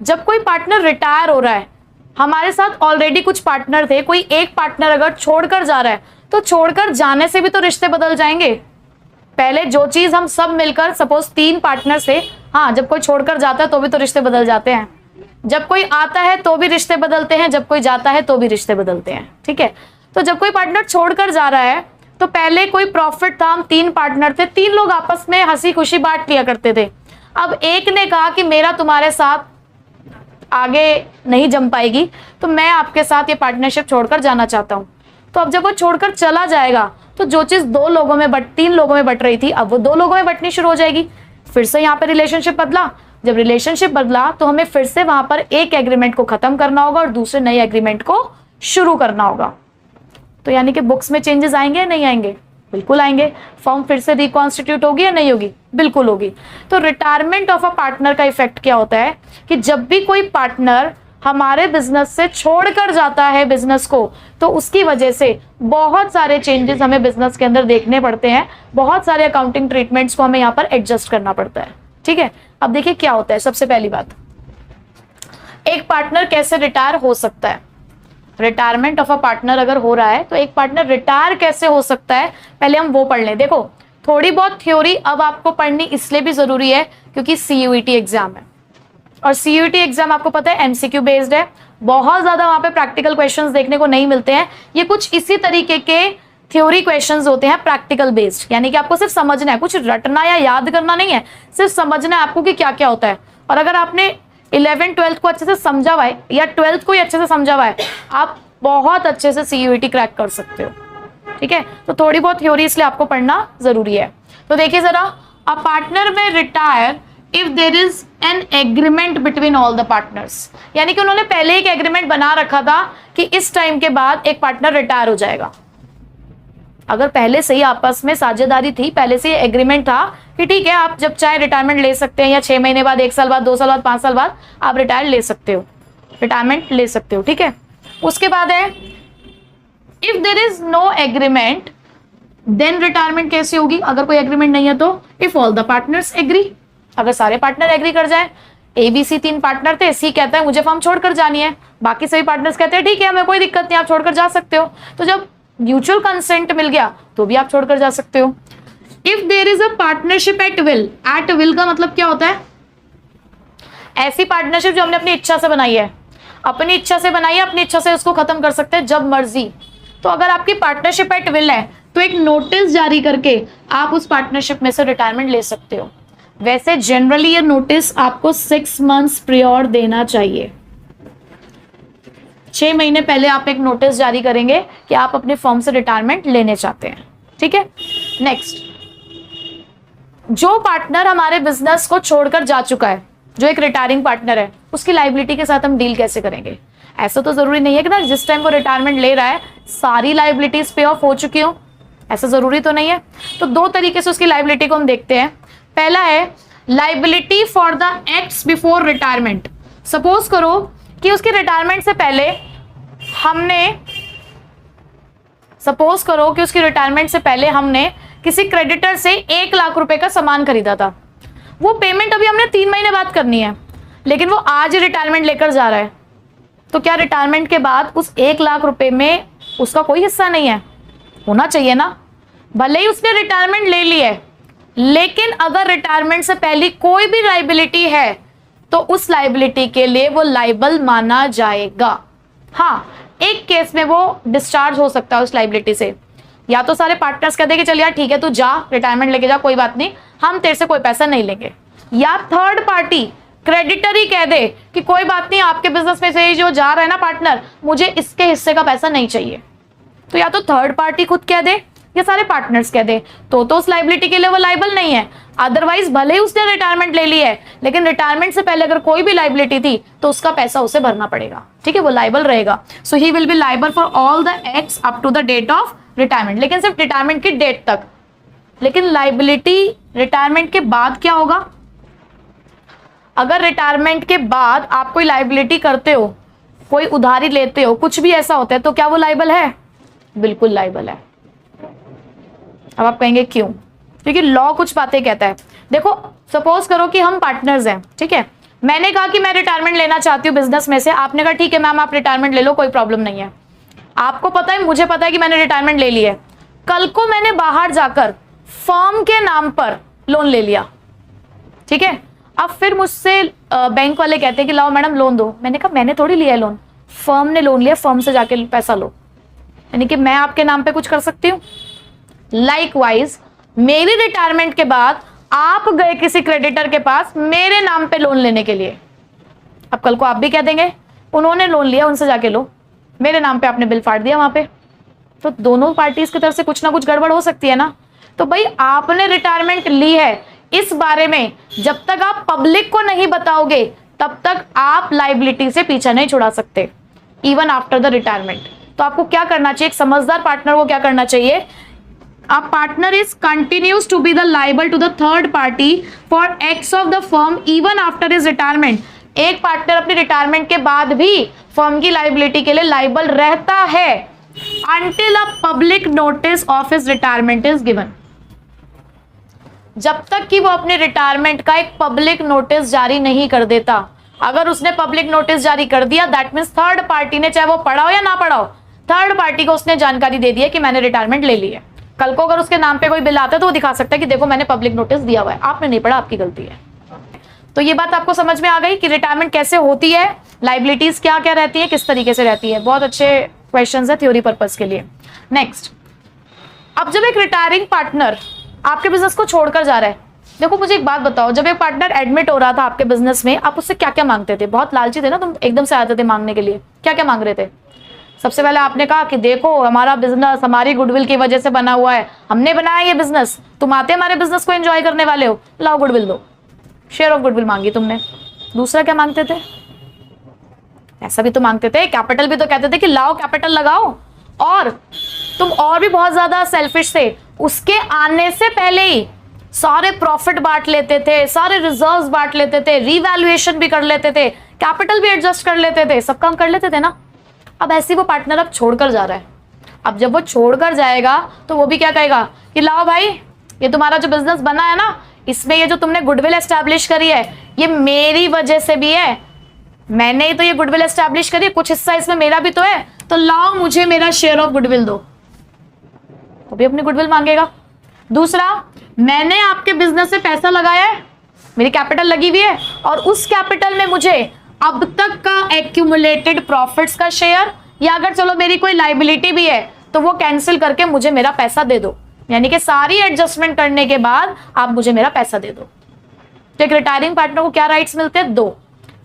जब कोई partner retire हो रहा है, हमारे साथ ऑलरेडी कुछ पार्टनर थे, कोई एक पार्टनर अगर छोड़कर जा रहा है तो छोड़कर जाने से भी तो रिश्ते बदल जाएंगे। पहले जो चीज हम सब मिलकर, सपोज 3 पार्टनर थे, हाँ जब कोई छोड़कर जाता है तो भी तो रिश्ते बदल जाते हैं, जब कोई आता है तो भी रिश्ते बदलते हैं, जब कोई जाता है तो भी रिश्ते बदलते हैं। ठीक है, तो जब कोई पार्टनर छोड़कर जा रहा है तो पहले कोई प्रॉफिट था, हम 3 पार्टनर थे, 3 लोग आपस में हंसी खुशी बांट लिया करते थे। अब एक ने कहा कि मेरा तुम्हारे साथ आगे नहीं जम पाएगी, तो मैं आपके साथ ये पार्टनरशिप छोड़कर जाना चाहता हूं। तो अब जब वो छोड़कर चला जाएगा तो जो चीज 3 लोगों में बट रही थी, अब वो 2 लोगों में बटनी शुरू हो जाएगी। फिर से यहाँ पे रिलेशनशिप बदला, जब रिलेशनशिप बदला तो हमें फिर से वहां पर एक एग्रीमेंट को खत्म करना होगा और दूसरे नए एग्रीमेंट को शुरू करना होगा। तो यानी कि बुक्स में चेंजेस आएंगे या नहीं आएंगे? बिल्कुल आएंगे। फर्म फिर से रिकॉन्स्टिट्यूट होगी या नहीं होगी? बिल्कुल होगी। तो रिटायरमेंट ऑफ अ पार्टनर का इफेक्ट क्या होता है कि जब भी कोई पार्टनर हमारे बिजनेस से छोड़कर जाता है बिजनेस को, तो उसकी वजह से बहुत सारे चेंजेस हमें बिजनेस के अंदर देखने पड़ते हैं, बहुत सारे अकाउंटिंग ट्रीटमेंट्स को हमें यहाँ पर एडजस्ट करना पड़ता है। ठीक है, अब देखिए क्या होता है। सबसे पहली बात, एक पार्टनर कैसे रिटायर हो सकता है। रिटायरमेंट ऑफ अ पार्टनर अगर हो रहा है तो एक पार्टनर रिटायर कैसे हो सकता है, पहले हम वो पढ़ लें। देखो, थोड़ी बहुत थ्योरी अब आपको पढ़नी इसलिए भी जरूरी है क्योंकि सीयूईटी एग्जाम है, और सीयूईटी एग्जाम आपको पता है एमसीक्यू बेस्ड है। बहुत ज्यादा वहां पे प्रैक्टिकल क्वेश्चंस देखने को नहीं मिलते हैं। ये कुछ इसी तरीके के थ्योरी क्वेश्चंस होते हैं प्रैक्टिकल बेस्ड, यानी कि आपको सिर्फ समझना है, कुछ रटना या याद करना नहीं है, सिर्फ समझना है आपको कि क्या क्या होता है। और अगर आपने 11th 12th को अच्छे से समझा हुआ है या 12th को ही अच्छे से समझा हुआ है, आप बहुत अच्छे से सीयूईटी क्रैक कर सकते हो। ठीक है, तो थोड़ी बहुत थ्योरी इसलिए आपको पढ़ना जरूरी है। तो देखिए जरा, अ पार्टनर में retire if there is an agreement between all the partners, यानी कि उन्होंने पहले एक एग्रीमेंट बना रखा था कि इस टाइम के बाद एक पार्टनर रिटायर हो जाएगा। अगर पहले से ही आपस में साझेदारी थी, पहले से एग्रीमेंट था कि ठीक है आप जब चाहे रिटायरमेंट ले सकते हैं, या 6 महीने बाद, 1 साल बाद, 2 साल बाद, 5 साल बाद आप रिटायर ले सकते हो, रिटायरमेंट ले सकते हो। ठीक है, उसके बाद है if there is no agreement then retirement कैसे होगी। अगर कोई एग्रीमेंट नहीं है तो if all the partners agree, अगर सारे पार्टनर एग्री कर जाए। ABC 3 पार्टनर थे, सी कहता है मुझे फर्म छोड़कर जानी है, बाकी सभी पार्टनर्स कहते हैं ठीक है हमें कोई दिक्कत नहीं, आप छोड़कर जा सकते हो। तो जब म्यूचुअल कंसेंट मिल गया तो भी आप छोड़कर जा सकते हो। If there is a partnership at will, at will का मतलब क्या होता है? ऐसी पार्टनरशिप जो हमने अपनी इच्छा से बनाई है, अपनी इच्छा से बनाई है, अपनी इच्छा से उसको खत्म कर सकते हैं जब मर्जी। तो अगर आपकी पार्टनरशिप एट विल है तो एक नोटिस जारी करके आप उस पार्टनरशिप में से रिटायरमेंट ले सकते हो। वैसे जनरली ये नोटिस आपको 6 मंथ्स प्रियोर देना चाहिए। 6 महीने पहले आप एक नोटिस जारी करेंगे कि आप अपने फर्म से रिटायरमेंट लेने चाहते हैं। ठीक है, नेक्स्ट, जो पार्टनर हमारे बिजनेस को छोड़कर जा चुका है, जो एक रिटायरिंग पार्टनर है, उसकी लायबिलिटी के साथ हम डील कैसे करेंगे। ऐसा तो जरूरी नहीं है कि ना जिस टाइम वो रिटायरमेंट ले रहा है सारी लायबिलिटीज पे ऑफ हो चुकी हो, ऐसा जरूरी तो नहीं है। तो 2 तरीके से उसकी लायबिलिटी को हम देखते हैं। पहला है liability for the acts before retirement. Suppose करो कि उसके रिटायरमेंट से पहले हमने किसी क्रेडिटर से 1 लाख रुपए का सामान खरीदा था। वो पेमेंट अभी हमने 3 महीने बाद करनी है, लेकिन वो आज ही रिटायरमेंट लेकर जा रहा है। तो क्या रिटायरमेंट के बाद उस 1 लाख रुपए में उसका कोई हिस्सा नहीं है? होना चाहिए ना। भले ही उसने रिटायरमेंट ले ली है, लेकिन अगर रिटायरमेंट से पहले कोई भी लायबिलिटी है तो उस लायबिलिटी के लिए वो लायबल माना जाएगा। हाँ, एक केस में वो डिस्चार्ज हो सकता है उस लायबिलिटी से। या तो सारे पार्टनर्स कहते हैं कि चल यार ठीक है तू जा, रिटायरमेंट लेके जा, कोई बात नहीं, हम तेरे से कोई पैसा नहीं लेंगे। या थर्ड पार्टी क्रेडिटर ही कह दे कि कोई बात नहीं, आपके बिजनेस में से जो जा रहा है ना पार्टनर, मुझे इसके हिस्से का पैसा नहीं चाहिए। तो या तो थर्ड पार्टी खुद कह दे या सारे पार्टनर्स कह दे, तो उस लायबिलिटी के लिए वो लायबल नहीं है। अदरवाइज भले ही उसने रिटायरमेंट ले ली है, लेकिन रिटायरमेंट से पहले अगर कोई भी लायबिलिटी थी तो उसका पैसा उसे भरना पड़ेगा। ठीक है, वो लायबल रहेगा। So he will be liable for all the acts up to the date of retirement, लेकिन सिर्फ रिटायरमेंट की डेट तक। लेकिन लायबिलिटी रिटायरमेंट के बाद क्या होगा? अगर रिटायरमेंट के बाद आप कोई लायबिलिटी करते हो, कोई उधारी लेते हो, कुछ भी ऐसा होता है, तो क्या वो लायबल है? बिल्कुल लायबल है। अब आप कहेंगे क्यों? क्योंकि लॉ कुछ बातें कहता है। देखो, सपोज करो कि हम पार्टनर्स हैं, ठीक है, मैंने कहा कि मैं रिटायरमेंट लेना चाहती हूँ बिजनेस में से, आपने कहा ठीक है मैम आप रिटायरमेंट ले लो, कोई प्रॉब्लम नहीं है। आपको पता है, मुझे पता है कि मैंने रिटायरमेंट ले ली है। कल को मैंने बाहर जाकर फर्म के नाम पर लोन ले लिया, ठीक है, अब फिर मुझसे बैंक वाले कहते हैं कि लाओ मैडम लोन दो। मैंने कहा मैंने थोड़ी लिया है लोन, फर्म ने लोन लिया, फर्म से जाके पैसा लो, यानी कि मैं आपके नाम पे कुछ कर सकती हूँ। लाइकवाइज मेरी रिटायरमेंट के बाद आप गए किसी क्रेडिटर के पास मेरे नाम पे लोन लेने के लिए, अब कल को आप भी कह देंगे उन्होंने लोन लिया उनसे जाके लो, मेरे नाम पे आपने बिल फाड़ दिया वहां पे, तो दोनों पार्टीज की तरफ से कुछ ना कुछ गड़बड़ हो सकती है ना। तो भाई आपने रिटायरमेंट ली है, इस बारे में जब तक आप पब्लिक को नहीं बताओगे तब तक आप लाइबिलिटी से पीछा नहीं छुड़ा सकते, इवन आफ्टर द रिटायरमेंट। तो आपको क्या करना चाहिए, एक समझदार पार्टनर को क्या करना चाहिए, a partner is continues to be the liable to the third party for acts of the firm even after his retirement। एक पार्टनर अपनी रिटायरमेंट के बाद भी फर्म की लाइबिलिटी के लिए लाइबल रहता है until a public notice of his retirement is given। जब तक कि वो अपने रिटायरमेंट का एक पब्लिक नोटिस जारी नहीं कर देता। अगर उसने पब्लिक नोटिस जारी कर दिया दैट मीन्स थर्ड पार्टी ने, चाहे वो पढ़ा हो या ना पढ़ा हो, थर्ड पार्टी को उसने जानकारी दे दी है कि मैंने रिटायरमेंट ले ली है। कल को अगर उसके नाम पे कोई बिल आता है तो वो दिखा सकता है कि देखो मैंने पब्लिक नोटिस दिया हुआ है, आपने नहीं पढ़ा, आपकी गलती है। तो ये बात आपको समझ में आ गई कि रिटायरमेंट कैसे होती है, लाइबिलिटीज क्या क्या रहती है, किस तरीके से रहती है। बहुत अच्छे क्वेश्चंस है थ्योरी पर्पस के लिए। नेक्स्ट, अब जब एक रिटायरिंग पार्टनर आपके बिजनेस को छोड़कर जा रहा है, देखो मुझे एक बात बताओ, जब एक पार्टनर एडमिट हो रहा था आपके बिजनेस में, आप उससे क्या क्या मांगते थे? बहुत लालची थे ना तुम, एकदम से आते थे मांगने के लिए। क्या क्या मांग रहे थे? सबसे पहले आपने कहा कि देखो हमारा बिजनेस हमारी गुडविल की वजह से बना हुआ है, हमने बनाया ये बिजनेस, तुम आते हमारे बिजनेस को एंजॉय करने वाले हो, लाओ गुडविल दो, शेयर ऑफ गुडविल मांगी तुमने। दूसरा क्या मांगते थे? ऐसा भी तो मांगते थे, कैपिटल भी तो कहते थे कि लाओ कैपिटल लगाओ, और तुम और भी बहुत ज्यादा सेल्फिश थे, उसके आने से पहले ही सारे प्रॉफिट बांट लेते थे, सारे रिजर्व्स बांट लेते थे, रीवैल्यूएशन भी कर लेते थे, कैपिटल भी एडजस्ट कर लेते थे, सब काम कर लेते थे ना। अब ऐसी वो पार्टनर अब छोड़कर जा रहा है, अब जब वो छोड़कर जाएगा तो वो भी क्या कहेगा कि लाओ भाई ये तुम्हारा जो बिजनेस बना है ना, इसमें ये जो तुमने गुडविल एस्टैब्लिश करी है ये मेरी वजह से भी है, मैंने ही तो ये गुडविल एस्टैब्लिश करी है, कुछ हिस्सा इसमें मेरा भी तो है, तो लाओ मुझे मेरा शेयर ऑफ गुडविल दो, तो भी अपनी गुडविल मांगेगा। दूसरा, मैंने आपके बिजनेस से पैसा लगाया है, मेरी कैपिटल लगी हुई है, और उस कैपिटल में मुझे अब तक का एक्यूमुलेटेड प्रॉफिट्स का शेयर, या अगर चलो मेरी कोई लाइबिलिटी भी है तो वो कैंसिल करके मुझे मेरा पैसा दे दो, यानी कि सारी एडजस्टमेंट करने के बाद आप मुझे मेरा पैसा दे दो। तो एक रिटायरिंग पार्टनर को क्या राइट्स मिलते हैं? दो,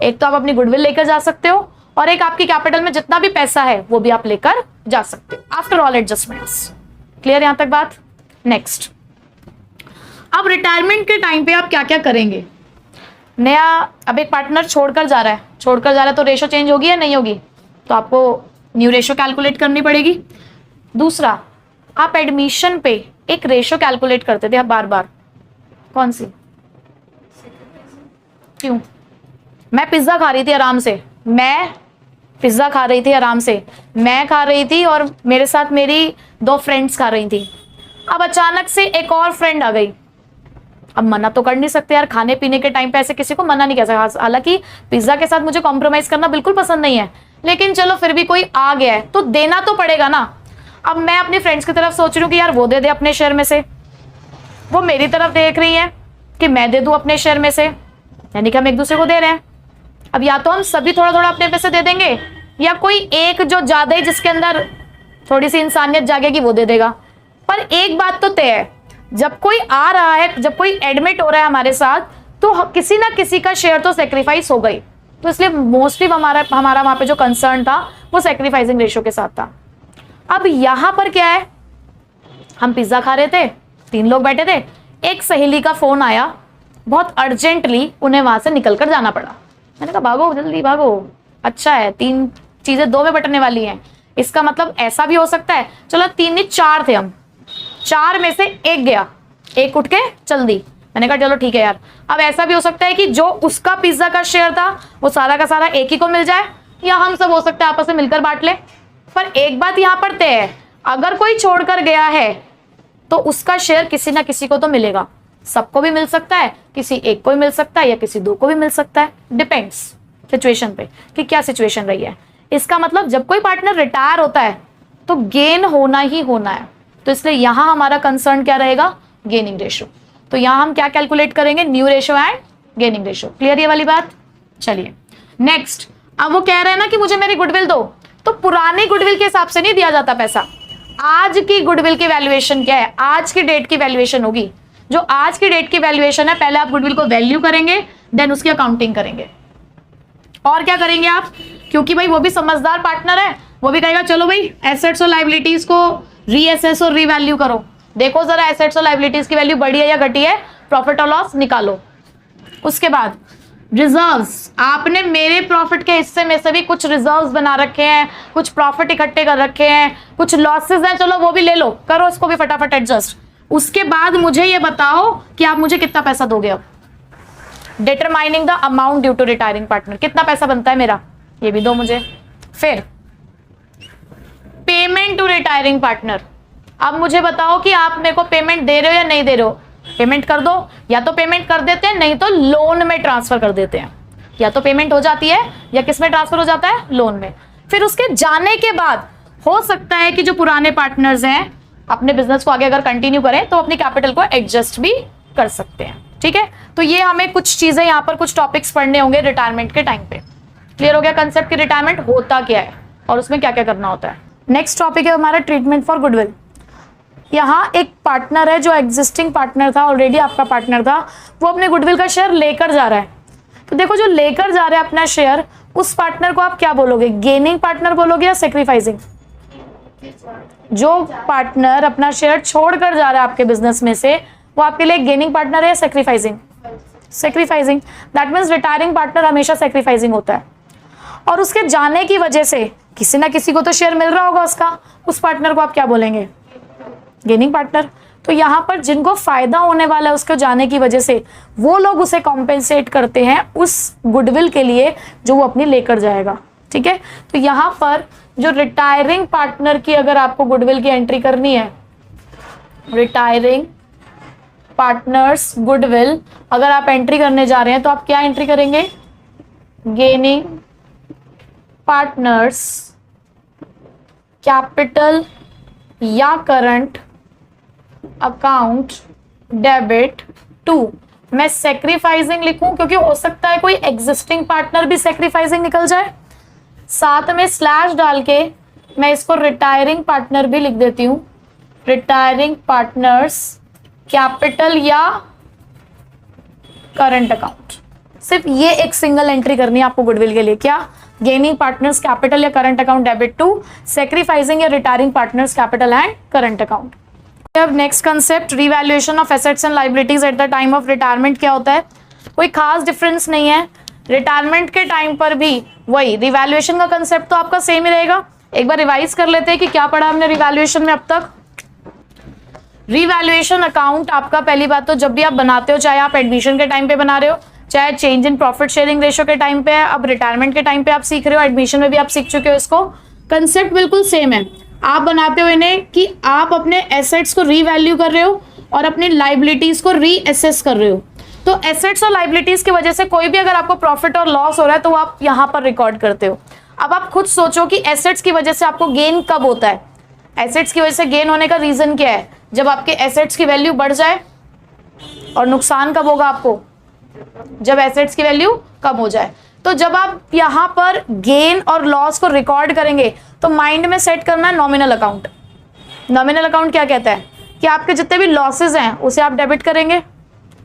एक तो आप अपनी गुडविल लेकर जा सकते हो, और एक आपकी कैपिटल में जितना भी पैसा है वो भी आप लेकर जा सकते हो आफ्टर ऑल एडजस्टमेंट्स। क्लियर यहां तक बात? नेक्स्ट, अब रिटायरमेंट के टाइम पे आप क्या क्या करेंगे? नया, अब एक पार्टनर छोड़कर जा रहा है तो रेशो चेंज होगी या नहीं होगी? तो आपको न्यू रेशो कैलकुलेट करनी पड़ेगी। दूसरा, आप एडमिशन पे एक रेशो कैलकुलेट करते थे आप बार बार, कौन सी? क्यों? मैं पिज्जा खा रही थी आराम से, मैं खा रही थी और मेरे साथ मेरी 2 फ्रेंड्स खा रही थी। अब अचानक से एक और फ्रेंड आ गई, अब मना तो कर नहीं सकते यार, खाने पीने के टाइम पे ऐसे किसी को मना नहीं कर सकता। हालांकि पिज्जा के साथ मुझे कॉम्प्रोमाइज करना बिल्कुल पसंद नहीं है, लेकिन चलो फिर भी कोई आ गया है तो देना तो पड़ेगा ना। अब मैं अपनी फ्रेंड्स की तरफ सोच रही हूँ कि यार वो दे दे अपने शेयर में से, वो मेरी तरफ देख रही है कि मैं दे दूं अपने शेयर में से, यानी कि हम एक दूसरे को दे रहे हैं। अब या तो हम सभी थोड़ा थोड़ा अपने पैसे दे देंगे, या कोई एक जो ज्यादा ही जिसके अंदर थोड़ी सी इंसानियत जागेगी वो दे देगा। पर एक बात तो तय है, जब कोई आ रहा है, जब कोई एडमिट हो रहा है हमारे साथ, तो किसी ना किसी का शेयर तो सेक्रीफाइस हो गई। तो इसलिए मोस्टली हमारा वहां पे जो कंसर्न था वो सेक्रीफाइसिंग रेशियो के साथ था। अब यहां पर क्या है, हम पिज्जा खा रहे थे, 3 लोग बैठे थे, एक सहेली का फोन आया, बहुत अर्जेंटली उन्हें वहां से निकल कर जाना पड़ा। मैंने कहा भागो जल्दी भागो, अच्छा है 3 चीजें 2 में बटने वाली हैं, इसका मतलब ऐसा भी हो सकता है, चलो 3 नहीं 4 थे हम, 4 में से एक गया, एक उठ के चल दी। मैंने कहा चलो ठीक है यार। अब ऐसा भी हो सकता है कि जो उसका पिज्जा का शेयर था वो सारा का सारा एक ही को मिल जाए, या हम सब हो सकता है आपस में मिलकर बांट ले। पर एक बात यहां पर तय है, अगर कोई छोड़कर गया है तो उसका शेयर किसी ना किसी को तो मिलेगा, सबको भी मिल सकता है, किसी एक को भी मिल सकता है, या किसी दो को भी मिल सकता है, डिपेंड्स सिचुएशन पे कि क्या सिचुएशन रही है। इसका मतलब जब कोई पार्टनर रिटायर होता है तो गेन होना ही होना है, तो इसलिए यहां हमारा कंसर्न क्या रहेगा, गेनिंग रेशियो। तो यहां हम क्या कैलकुलेट करेंगे, new ratio and gaining ratio. Clear ये वाली बात। चलिए नेक्स्ट, अब वो कह रहे हैं ना कि मुझे मेरी गुडविल दो, तो पुराने गुडविल के हिसाब से नहीं दिया जाता पैसा, आज की गुडविल की वैल्यूएशन क्या है, आज की डेट की वैल्यूएशन होगी। जो आज की डेट की वैल्यूएशन है, पहले आप गुडविल को वैल्यू करेंगे, देन उसकी अकाउंटिंग करेंगे। और क्या करेंगे आप, क्योंकि भाई वो भी समझदार पार्टनर है, वो भी कहेगा चलो भाई एसेट्स और लाइबिलिटीज को रीअसेस और रीवैल्यू करो, देखो जरा एसेट्स और लाइबिलिटीज की वैल्यू बढ़ी है या घटी है, प्रॉफिट और लॉस निकालो। उसके बाद रिजर्व्स, आपने मेरे प्रॉफिट के हिस्से में से भी कुछ रिजर्व्स बना रखे हैं, कुछ प्रॉफिट इकट्ठे कर रखे हैं, कुछ लॉसेस हैं, चलो वो भी ले लो, करो इसको भी फटाफट एडजस्ट। उसके बाद मुझे ये बताओ कि आप मुझे कितना पैसा दोगे। अब determining the amount due to retiring partner, कितना पैसा बनता है मेरा, ये भी दो मुझे। फिर पेमेंट टू रिटायरिंग पार्टनर, अब मुझे बताओ कि आप मेरे को पेमेंट दे रहे हो या नहीं दे रहे हो। पेमेंट कर दो, या तो पेमेंट कर देते हैं, नहीं तो लोन में ट्रांसफर कर देते हैं। या तो पेमेंट हो जाती है या किस में ट्रांसफर हो जाता है, लोन में। फिर उसके जाने के बाद हो सकता है कि जो पुराने पार्टनर्स हैं अपने बिजनेस को आगे अगर कंटिन्यू करें तो अपनी कैपिटल को एडजस्ट भी कर सकते हैं। ठीक है, तो ये हमें कुछ चीजें यहाँ पर कुछ टॉपिक्स पढ़ने होंगे रिटायरमेंट के टाइम पे। क्लियर हो गया कंसेप्ट कि रिटायरमेंट होता क्या है और उसमें क्या क्या करना होता है। नेक्स्ट टॉपिक है हमारा ट्रीटमेंट फॉर गुडविल। यहाँ एक पार्टनर है जो एग्जिस्टिंग पार्टनर था, ऑलरेडी आपका पार्टनर था, वो अपने गुडविल का शेयर लेकर जा रहा है। तो देखो जो लेकर जा रहा है अपना शेयर, उस पार्टनर को आप क्या बोलोगे, गेनिंग पार्टनर बोलोगे या सेक्रीफाइसिंग। जो पार्टनर अपना शेयर छोड़कर जा रहा है आपके बिजनेस में से, वो आपके लिए गेनिंग पार्टनर है या sacrificing. Sacrificing, that means retiring partner हमेशा सेक्रीफाइसिंग होता है। और उसके जाने की वजह से किसी ना किसी को तो शेयर मिल रहा होगा उसका, उस पार्टनर को आप क्या बोलेंगे, गेनिंग पार्टनर। तो यहाँ पर जिनको फायदा होने वाला है उसके जाने की वजह से, वो लोग उसे कॉम्पेंसेट करते हैं उस गुडविल के लिए जो वो अपनी लेकर जाएगा। ठीक है, तो यहाँ पर जो रिटायरिंग पार्टनर की अगर आपको गुडविल की एंट्री करनी है, रिटायरिंग पार्टनर्स गुडविल अगर आप एंट्री करने जा रहे हैं तो आप क्या एंट्री करेंगे, गेनिंग पार्टनर्स कैपिटल या करंट अकाउंट डेबिट टू। मैं सेक्रीफाइसिंग लिखूं क्योंकि हो सकता है कोई एग्जिस्टिंग पार्टनर भी सेक्रीफाइसिंग निकल जाए, साथ में स्लैश डाल के मैं इसको रिटायरिंग पार्टनर भी लिख देती हूं, रिटायरिंग पार्टनर्स कैपिटल या करंट अकाउंट। सिर्फ ये एक सिंगल एंट्री करनी है आपको गुडविल के लिए, क्या, गेनिंग पार्टनर्स कैपिटल या current account debit to sacrificing या retiring partners capital and current account. अब next concept, revaluation of assets and liabilities at the time of retirement. क्या होता है, कोई खास डिफरेंस नहीं है, रिटायरमेंट के टाइम पर भी वही रिवैल्यूएशन का कंसेप्ट तो आपका सेम ही रहेगा। एक बार रिवाइज कर लेते हैं कि क्या पढ़ा हमने रिवैल्यूएशन में अब तक। रिवैल्यूएशन अकाउंट आपका पहली बात तो जब भी आप बनाते हो, चाहे आप एडमिशन के टाइम पे बना रहे हो, चाहे change in profit sharing ratio के टाइम पे है, अब रिटायरमेंट के टाइम पे आप सीख रहे हो, एडमिशन में भी आप सीख चुके हो, इसको कंसेप्ट बिल्कुल सेम है। आप बनाते हो इन्हें कि आप अपने एसेट्स को रीवैल्यू कर रहे हो और अपनी लाइबिलिटीज को रीअसेस कर रहे हो। तो एसेट्स और लाइबिलिटीज की वजह से कोई भी अगर आपको प्रॉफिट और लॉस हो रहा है तो आप यहाँ पर रिकॉर्ड करते हो। अब आप खुद सोचो कि एसेट्स की वजह से आपको गेन कब होता है। एसेट्स की वजह से गेन होने का रीजन क्या है, जब आपके एसेट्स की वैल्यू बढ़ जाए, और नुकसान कब होगा आपको, जब एसेट्स की वैल्यू कम हो जाए। तो जब आप यहाँ पर गेन और लॉस को रिकॉर्ड करेंगे तो माइंड में सेट करना है नॉमिनल अकाउंट। नॉमिनल अकाउंट क्या कहता है कि आपके जितने भी लॉसेज हैं उसे आप डेबिट करेंगे,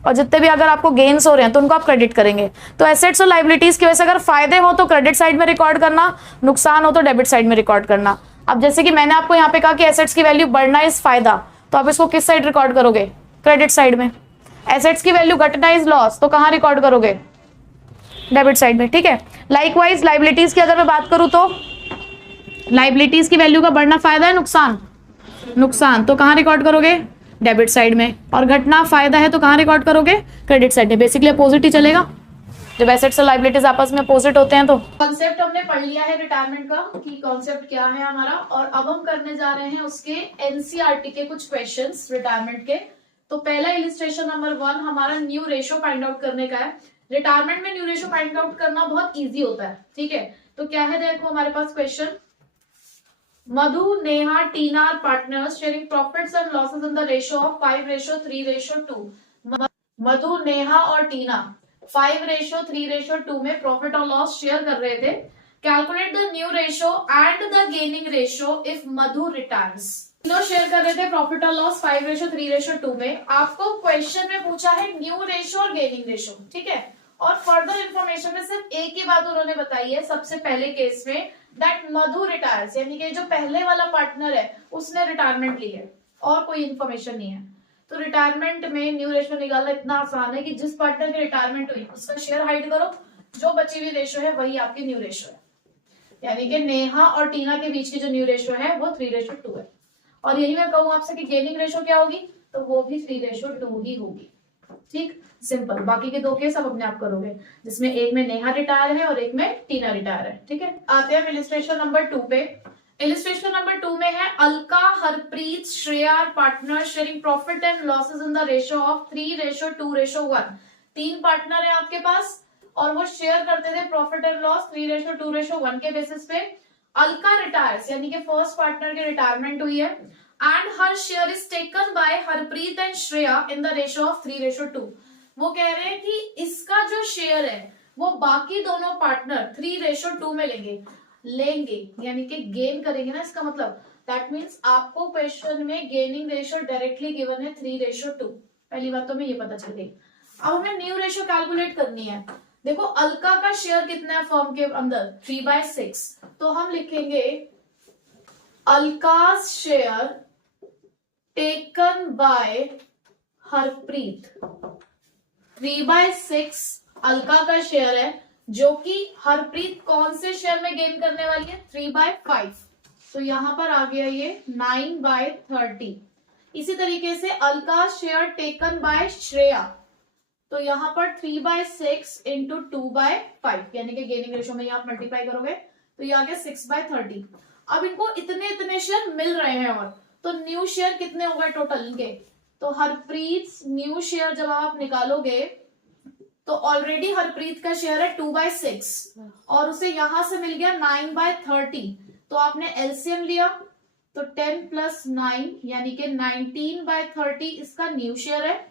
और जितने भी अगर आपको गेन्स हो रहे हैं तो उनको आप क्रेडिट करेंगे। तो एसेट्स और लाइबिलिटीज की वजह से अगर फायदे हो तो क्रेडिट साइड में रिकॉर्ड करना, नुकसान हो तो डेबिट साइड में रिकॉर्ड करना। अब जैसे कि मैंने आपको यहाँ पे कहा कि एसेट्स की वैल्यू बढ़ना इज फायदा, तो आप इसको किस साइड रिकॉर्ड करोगे, क्रेडिट साइड में। एसेट्स की वैल्यू घटना इज लॉस, तो कहाँ रिकॉर्ड करोगे, डेबिट साइड में। ठीक है, लाइकवाइज लाइबिलिटीज की अगर मैं बात करूं तो लाइबिलिटीज की वैल्यू का बढ़ना फायदा है, नुकसान, नुकसान, तो कहाँ रिकॉर्ड करोगे, डेबिट साइड में। और घटना फायदा है तो कहाँ रिकॉर्ड करोगे, क्रेडिट साइड में। बेसिकली अपोजिट ही चलेगा, जब एसेट्स और लाइबिलिटीज आपस में अपोजिट होते हैं। तो कॉन्सेप्ट हमने पढ़ लिया है रिटायरमेंट का कि कॉन्सेप्ट क्या है हमारा, और अब हम करने जा रहे हैं उसके एनसीईआरटी के कुछ क्वेश्चंस रिटायरमेंट के। तो पहला इलिस्ट्रेशन नंबर 1 हमारा न्यू रेशो फाइंड आउट करने का है। रिटायरमेंट में न्यू रेशो फाइंड आउट करना बहुत इजी होता है, ठीक है। तो क्या है, देखो हमारे पास question, Madhu, Neha, Tina are partners sharing profits and losses in the ratio of 5:3:2। Madhu, Neha और टीना 5:3:2 में प्रॉफिट और लॉस शेयर कर रहे थे। Calculate the new ratio and the gaining ratio if Madhu retires. तीनों शेयर कर रहे थे प्रॉफिट और लॉस 5:3:2 में। आपको क्वेश्चन में पूछा है न्यू रेशो और गेनिंग रेशो, ठीक है। और फर्दर इंफॉर्मेशन में सिर्फ एक ही बात उन्होंने बताई है सबसे पहले केस में, दैट मधु रिटायर्स, यानी कि जो पहले वाला पार्टनर है उसने रिटायरमेंट ली है, और कोई इंफॉर्मेशन नहीं है। तो रिटायरमेंट में न्यू रेशो निकालना इतना आसान है कि जिस पार्टनर की रिटायरमेंट हुई उसका शेयर हाइड करो, जो बची हुई रेशो है वही आपकी न्यू रेशो है। यानी कि नेहा और टीना के बीच की जो न्यू रेशो है वो 3:2 है। और यही मैं कहूँ आपसे कि गेनिंग रेशो क्या होगी, तो वो भी 3:2 ही होगी, ठीक, सिंपल। बाकी के दो केस आप अपने आप करोगे, जिसमें एक में नेहा रिटायर है और एक में टीना रिटायर है, ठीक है। आते हैं इलिस्ट्रेशन नंबर 2 पे। इलिस्ट्रेशन नंबर 2 में है Alka, Harpreet, Shreya partner sharing profit and losses in the ratio of 3:2:1। 3 partner है आपके पास और वो शेयर करते थे प्रॉफिट एंड लॉस 3:2:1 के बेसिस पे। अलका रिटायर्स, यानी कि फर्स्ट पार्टनर की रिटायरमेंट हुई है, and her share is taken by Harpreet and Shreya in the ratio of 3:2। वो कह रहे हैं कि इसका जो शेयर है वो बाकी दोनों पार्टनर 3:2 में लेंगे, यानी कि गेन करेंगे ना, इसका मतलब दैट मीन्स आपको क्वेश्चन में गेनिंग रेशो डायरेक्टली गिवन है 3:2। पहली बात तो हमें ये पता चल गई। अब हमें न्यू रेशो कैलकुलेट करनी है। देखो अलका का शेयर कितना है फर्म के अंदर, 3/6, तो हम लिखेंगे Alka share taken by Harpreet. 3/6 Alka का शेयर है, जो कि हरप्रीत कौन से शेयर में गेन करने वाली है, 3/5, तो यहां पर आ गया ये 9/30। इसी तरीके से Alka share taken by Shreya, तो यहां पर 3/6 इंटू 2/5, यानी कि गेनिंग रेशो में आप मल्टीप्लाई करोगे तो ये आ गया 6/30। अब इनको इतने इतने शेयर मिल रहे हैं, और तो न्यू शेयर कितने हो गए टोटल इनके, तो हरप्रीत न्यू शेयर जब आप निकालोगे तो ऑलरेडी हरप्रीत का शेयर है 2/6 और उसे यहां से मिल गया 9/30, तो आपने एलसीएम लिया तो 10 + 9 यानी कि 19/30 इसका न्यू शेयर है।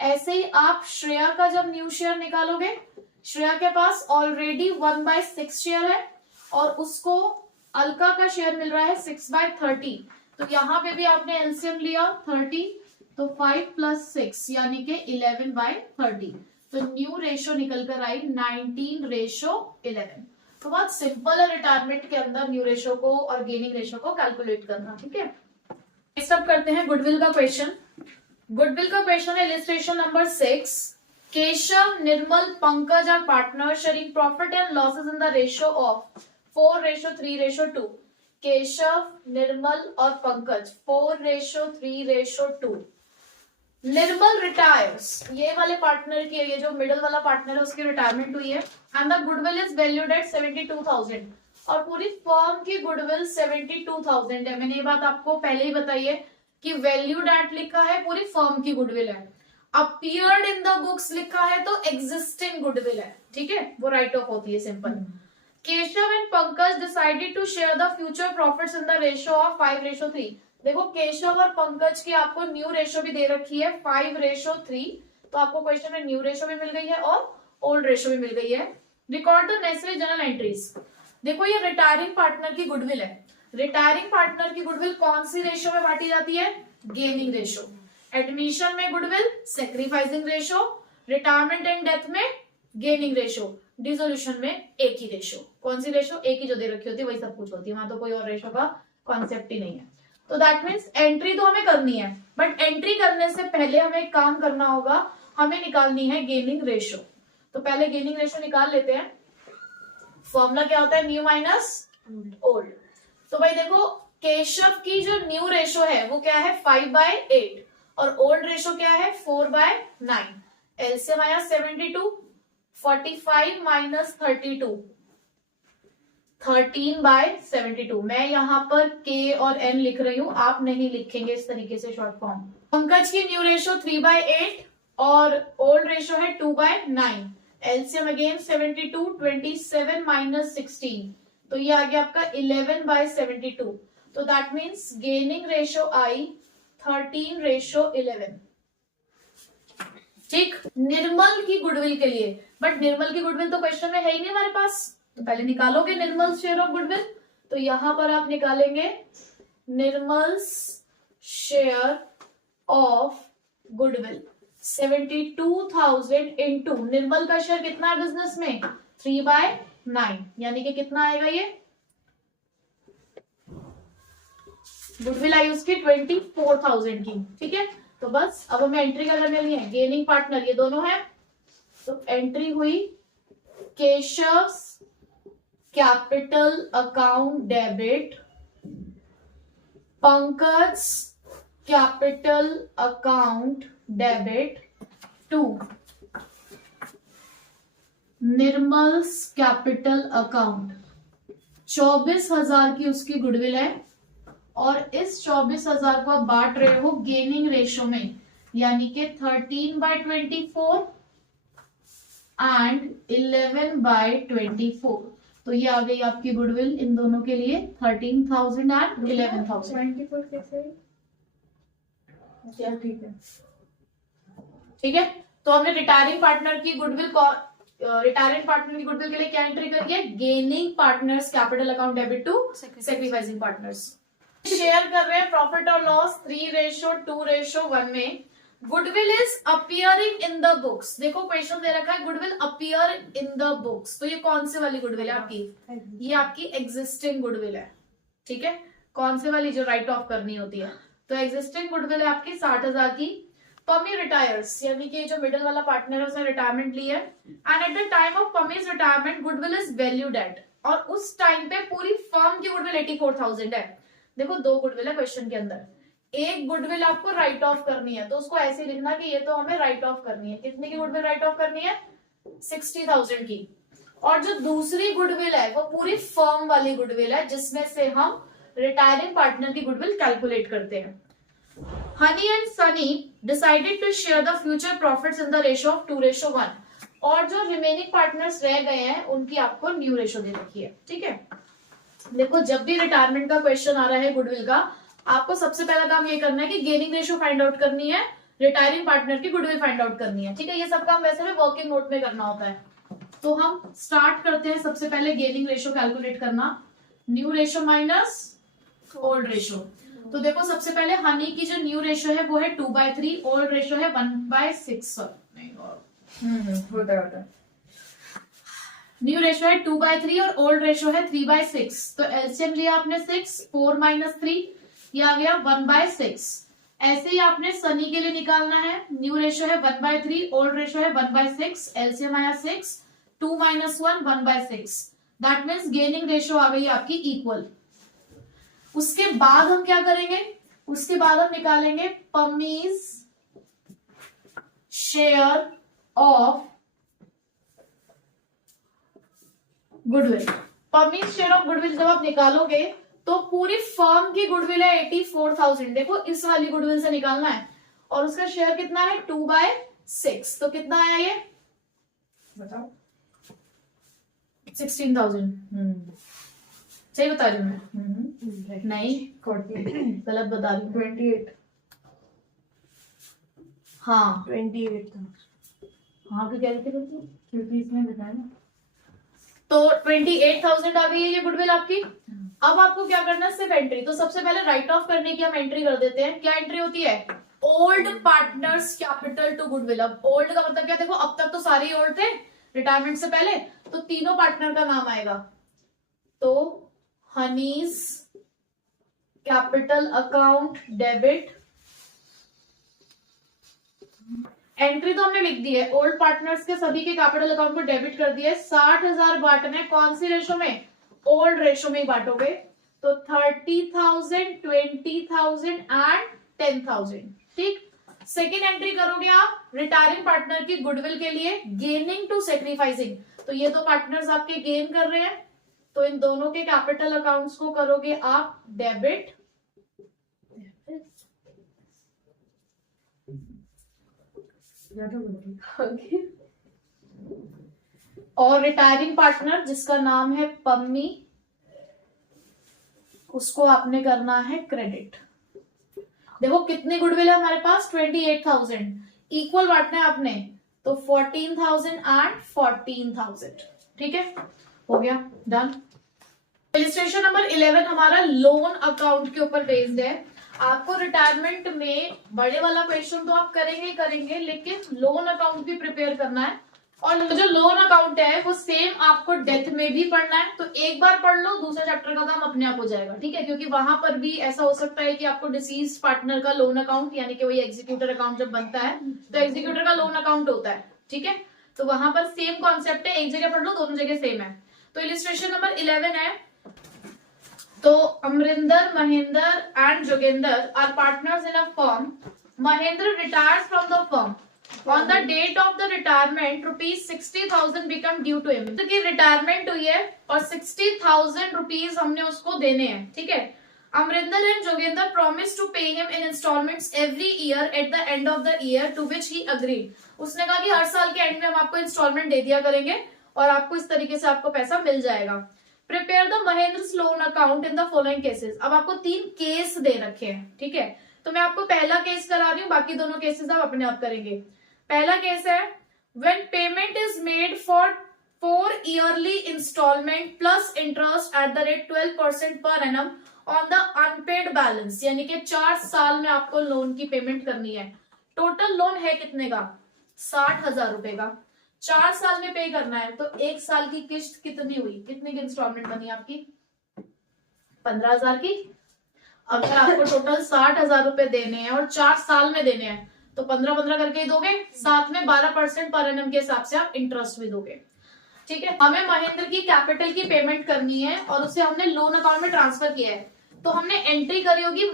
ऐसे ही आप श्रेया का जब न्यू शेयर निकालोगे, श्रेया के पास ऑलरेडी 1/6 शेयर है और उसको अलका का शेयर मिल रहा है 6/30, तो यहां पे भी आपने एलसीएम लिया 30, तो 5 + 6 यानी कि 11/30, तो न्यू रेशो निकल कर आई 19:11। तो बहुत सिंपल है रिटायरमेंट के अंदर न्यू रेशो को और गेनिंग रेशो को कैलकुलेट करना, ठीक है। नेक्स्ट अब करते हैं गुडविल का क्वेश्चन। गुडविल का क्वेश्चन है illustration number 6। Keshav, Nirmal, Pankaj are partner sharing profit and losses in the ratio of 4:3:2। Keshav, Nirmal और पंकज 4:3:2। निर्मल रिटायर्स, ये वाले पार्टनर की है, ये जो मिडिल वाला पार्टनर है उसकी रिटायरमेंट हुई है, and the goodwill is valued eight 72,000, और पूरी फर्म की गुडविल 72,000 है। मैंने ये बात आपको पहले ही बताई है कि वैल्यूड एट लिखा है पूरी फर्म की गुडविल है, अपीयर्ड इन द बुक्स लिखा है तो एग्जिस्टिंग गुडविल है, ठीक है, वो राइट ऑफ होती है simple. Keshav and Pankaj decided to share the future profits in the ratio of 5:3। देखो केशव और पंकज की आपको न्यू रेशो भी दे रखी है 5:3, तो आपको क्वेश्चन में न्यू रेशो भी मिल गई है और ओल्ड रेशो भी मिल गई है। Record the necessary journal entries. देखो ये रिटायरिंग पार्टनर की गुडविल है, रिटायरिंग पार्टनर की गुडविल कौन सी रेशो में बांटी जाती है, गेनिंग रेशो। एडमिशन में goodwill sacrificing ratio, retirement and death में गेनिंग रेशो, डिसोल्यूशन में एक ही रेशो। कौन सी रेशो, एक ही जो दे रखी होती है वही सब कुछ होती है, वहां तो कोई और रेशो का कॉन्सेप्ट ही नहीं है। तो दैट मीन्स एंट्री तो हमें करनी है, बट एंट्री करने से पहले हमें एक काम करना होगा, हमें निकालनी है गेनिंग रेशो। तो पहले गेनिंग रेशो निकाल लेते हैं। फॉर्मूला क्या होता है, न्यू माइनस ओल्ड। तो भाई देखो केशव की जो न्यू रेशो है वो क्या है 5/8 और ओल्ड रेशो क्या है 4/9। एलसीएम आया 72, 45 - 32, 13/72। मैं यहां पर के और एन लिख रही हूं, आप नहीं लिखेंगे इस तरीके से शॉर्ट फॉर्म, पंकज की न्यू रेशो 3/8 और ओल्ड रेशो है 2/9। एलसीएम अगेन 72, 27 माइनस 16, तो ये आ गया आपका 11/72। तो दैट मीन्स गेनिंग रेशो आई 13:11। ठीक, निर्मल की गुडविल के लिए, बट निर्मल की गुडविल तो क्वेश्चन में है ही नहीं हमारे पास, तो पहले निकालोगे निर्मल शेयर ऑफ गुडविल। तो यहां पर आप निकालेंगे निर्मल्स शेयर ऑफ गुडविल 72,000 इंटू निर्मल का शेयर कितना है बिजनेस में 3/9, यानी कि कितना आएगा ये गुडविल आई उसकी 24,000 की। ठीक है, तो बस अब हमें एंट्री का करने नहीं है, गेनिंग पार्टनर ये दोनों है, तो एंट्री हुई Keshav capital account debit, Pankaj capital account debit to Nirmal's capital account. 24,000 की उसकी गुडविल है और इस 24,000 को आप बांट रहे हो गेनिंग रेशो में, यानी कि 13/24 एंड 11/24। तो ये आ गई आपकी गुडविल इन दोनों के लिए 13,000 एंड 11,000। 24 कैसे? ठीक है, ठीक है, तो हमने रिटायरिंग पार्टनर की गुडविल के लिए क्या एंट्री करी है, gaining partners capital account debit to sacrificing partners. Share कर रहे हैं प्रॉफिट और लॉस 3:2:1 में। Goodwill is appearing in the books. देखो क्वेश्चन दे रखा है goodwill appear in the books, तो ये कौन से वाली गुडविल है आपकी, ये आपकी एग्जिस्टिंग गुडविल है। ठीक है, कौन से वाली जो राइट ऑफ करनी होती है, तो एग्जिस्टिंग गुडविल है आपकी 60,000 की। पमी रिटायर्स, यानी कि जो मिडिल वाला पार्टनर है उसने रिटायरमेंट ली है, and at the time of Pammi's retirement goodwill is valued at, और उस टाइम पे पूरी फर्म की गुडविल 84,000 है। देखो दो गुडविल है क्वेश्चन के अंदर, एक गुडविल आपको राइट ऑफ करनी है, तो उसको ऐसे लिखना कि ये तो हमें राइट ऑफ करनी है। कितने की गुडविल राइट ऑफ करनी है 60,000 की, और जो दूसरी गुडविल है वो पूरी फर्म वाली गुडविल है, जिसमें से हम रिटायरिंग पार्टनर की गुडविल कैलकुलेट करते हैं। Honey and Sunny decided to share the future profits in the ratio of 2:1, और जो रिमेनिंग पार्टनर्स रह गए हैं उनकी आपको न्यू रेशो दे रखी है। ठीक है, देखो जब भी रिटायरमेंट का क्वेश्चन आ रहा है गुडविल का, आपको सबसे पहला काम ये करना है कि गेनिंग रेशो फाइंड आउट करनी है, रिटायरिंग पार्टनर की गुडविल फाइंड आउट करनी है। ठीक है, ये सब काम वैसे भी वर्किंग नोट में करना होता है। तो हम स्टार्ट करते हैं सबसे पहले गेनिंग रेशो कैलकुलेट करना, new ratio minus old ratio. तो देखो सबसे पहले हनी की जो न्यू रेशो है वो है 2/3, ओल्ड रेशो है 1/6। होता है। न्यू रेशो है 2/3 और ओल्ड रेशो है 3/6। तो एलसीएम लिया आपने 6, 4 - 3, ये आ गया 1/6। ऐसे ही आपने सनी के लिए निकालना है, न्यू रेशो है 1/3, ओल्ड रेशो है 1/6, एलसीएम आया 6, 2 - 1 1/6। दैट मीन्स गेनिंग रेशो आ गई आपकी इक्वल। उसके बाद हम क्या करेंगे, उसके बाद हम निकालेंगे Pammi's share of goodwill. Pammi's share of goodwill जब आप निकालोगे तो पूरी फर्म की गुडविल है 84,000। देखो इस वाली गुडविल से निकालना है, और उसका शेयर कितना है 2/6, तो कितना आया ये बताओ। 16,000। सही बता रही हूँ मैं? नहीं, गलत बता रही हूँ। 28 हाँ 28 था, हाँ क्या कहते थे, क्योंकि इसमें बताया ना। तो 28,000 आ गई है ये गुडविल आपकी। अब आपको क्या करना है, सिर्फ एंट्री। तो सबसे पहले राइट ऑफ करने की हम एंट्री कर देते हैं। क्या एंट्री होती है, old partners capital to goodwill. अब ओल्ड का मतलब क्या, देखो अब तक तो सारे ही ओल्ड थे रिटायरमेंट से पहले, तो तीनों पार्टनर का नाम आएगा। तो honeys capital account debit, entry तो हमने लिख दी है, ओल्ड पार्टनर्स के सभी के कैपिटल अकाउंट को डेबिट कर दिया है। 60,000 बांटने कौन सी रेशो में, ओल्ड रेशो में ही बांटोगे। तो 30,000, 20,000 एंड 10,000। ठीक, सेकेंड एंट्री करोगे आप रिटायरिंग पार्टनर की गुडविल के लिए, गेनिंग टू सेक्रीफाइसिंग। तो ये दो पार्टनर्स आपके गेन कर रहे हैं, तो इन दोनों के कैपिटल अकाउंट्स को करोगे आप डेबिट, ज्यादा बोलती ओके। और रिटायरिंग पार्टनर जिसका नाम है पम्मी, उसको आपने करना है क्रेडिट। देखो कितनी गुडविल है हमारे पास, 28,000, इक्वल बांटना है आपने, तो 14,000 एंड 14,000। ठीक है, हो गया, डन। इलिस्ट्रेशन नंबर 11 हमारा लोन अकाउंट के ऊपर बेस्ड है। आपको रिटायरमेंट में बड़े वाला क्वेश्चन तो आप करेंगे ही करेंगे, लेकिन लोन अकाउंट भी प्रिपेयर करना है। और जो लोन अकाउंट है वो सेम आपको डेथ में भी पढ़ना है, तो एक बार पढ़ लो, दूसरे चैप्टर का काम अपने आप हो जाएगा। ठीक है, क्योंकि वहां पर भी ऐसा हो सकता है कि आपको डिसीज पार्टनर का लोन अकाउंट, यानी कि वही एग्जीक्यूटर अकाउंट जब बनता है तो एग्जीक्यूटर का लोन अकाउंट होता है। ठीक है, तो वहां पर सेम कॉन्सेप्ट है, एक जगह पढ़ लो, दोनों जगह सेम है। तो इलिस्ट्रेशन नंबर 11 है, तो Amarinder, Mahendra and Jogender are partners in a firm. Mahendra retires from the firm. On the date of the retirement, rupees 60,000 become due to him. तो कि रिटायरमेंट हुई है और 60,000 रुपीज हमने उसको देने हैं। ठीक है, Amarinder and Jogendra promised to pay him in installments every year at the end of the year to which he agreed. उसने कहा कि हर साल के एंड में हम आपको इंस्टॉलमेंट दे दिया करेंगे और आपको इस तरीके से आपको पैसा मिल जाएगा। Prepare the Mahendra's loan account in the following cases. अब आपको 3 केस दे रखे हैं। ठीक है, तो मैं आपको पहला केस करा रही हूँ, बाकी दोनों केसेस आप अपने आप करेंगे। पहला केस है, when payment is made for 4 yearly installment plus interest at the rate 12% per annum on the unpaid balance, यानी कि 4 साल में आपको लोन की पेमेंट करनी है। टोटल लोन है कितने का, 60,000 रुपए का, 4 साल में पे करना है। तो 1 साल की किस्त कितनी हुई, कितनी की इंस्टॉलमेंट बनी आपकी, 15,000 की। अगर आपको टोटल 60,000 रुपए देने हैं और 4 साल में देने हैं तो 15-15 करके ही दोगे, साथ में 12% पर एनम के हिसाब से आप इंटरेस्ट भी दोगे। ठीक है, हमें महेंद्र की कैपिटल की पेमेंट करनी है और उसे हमने लोन अकाउंट में ट्रांसफर किया है, तो हमने एंट्री करी होगी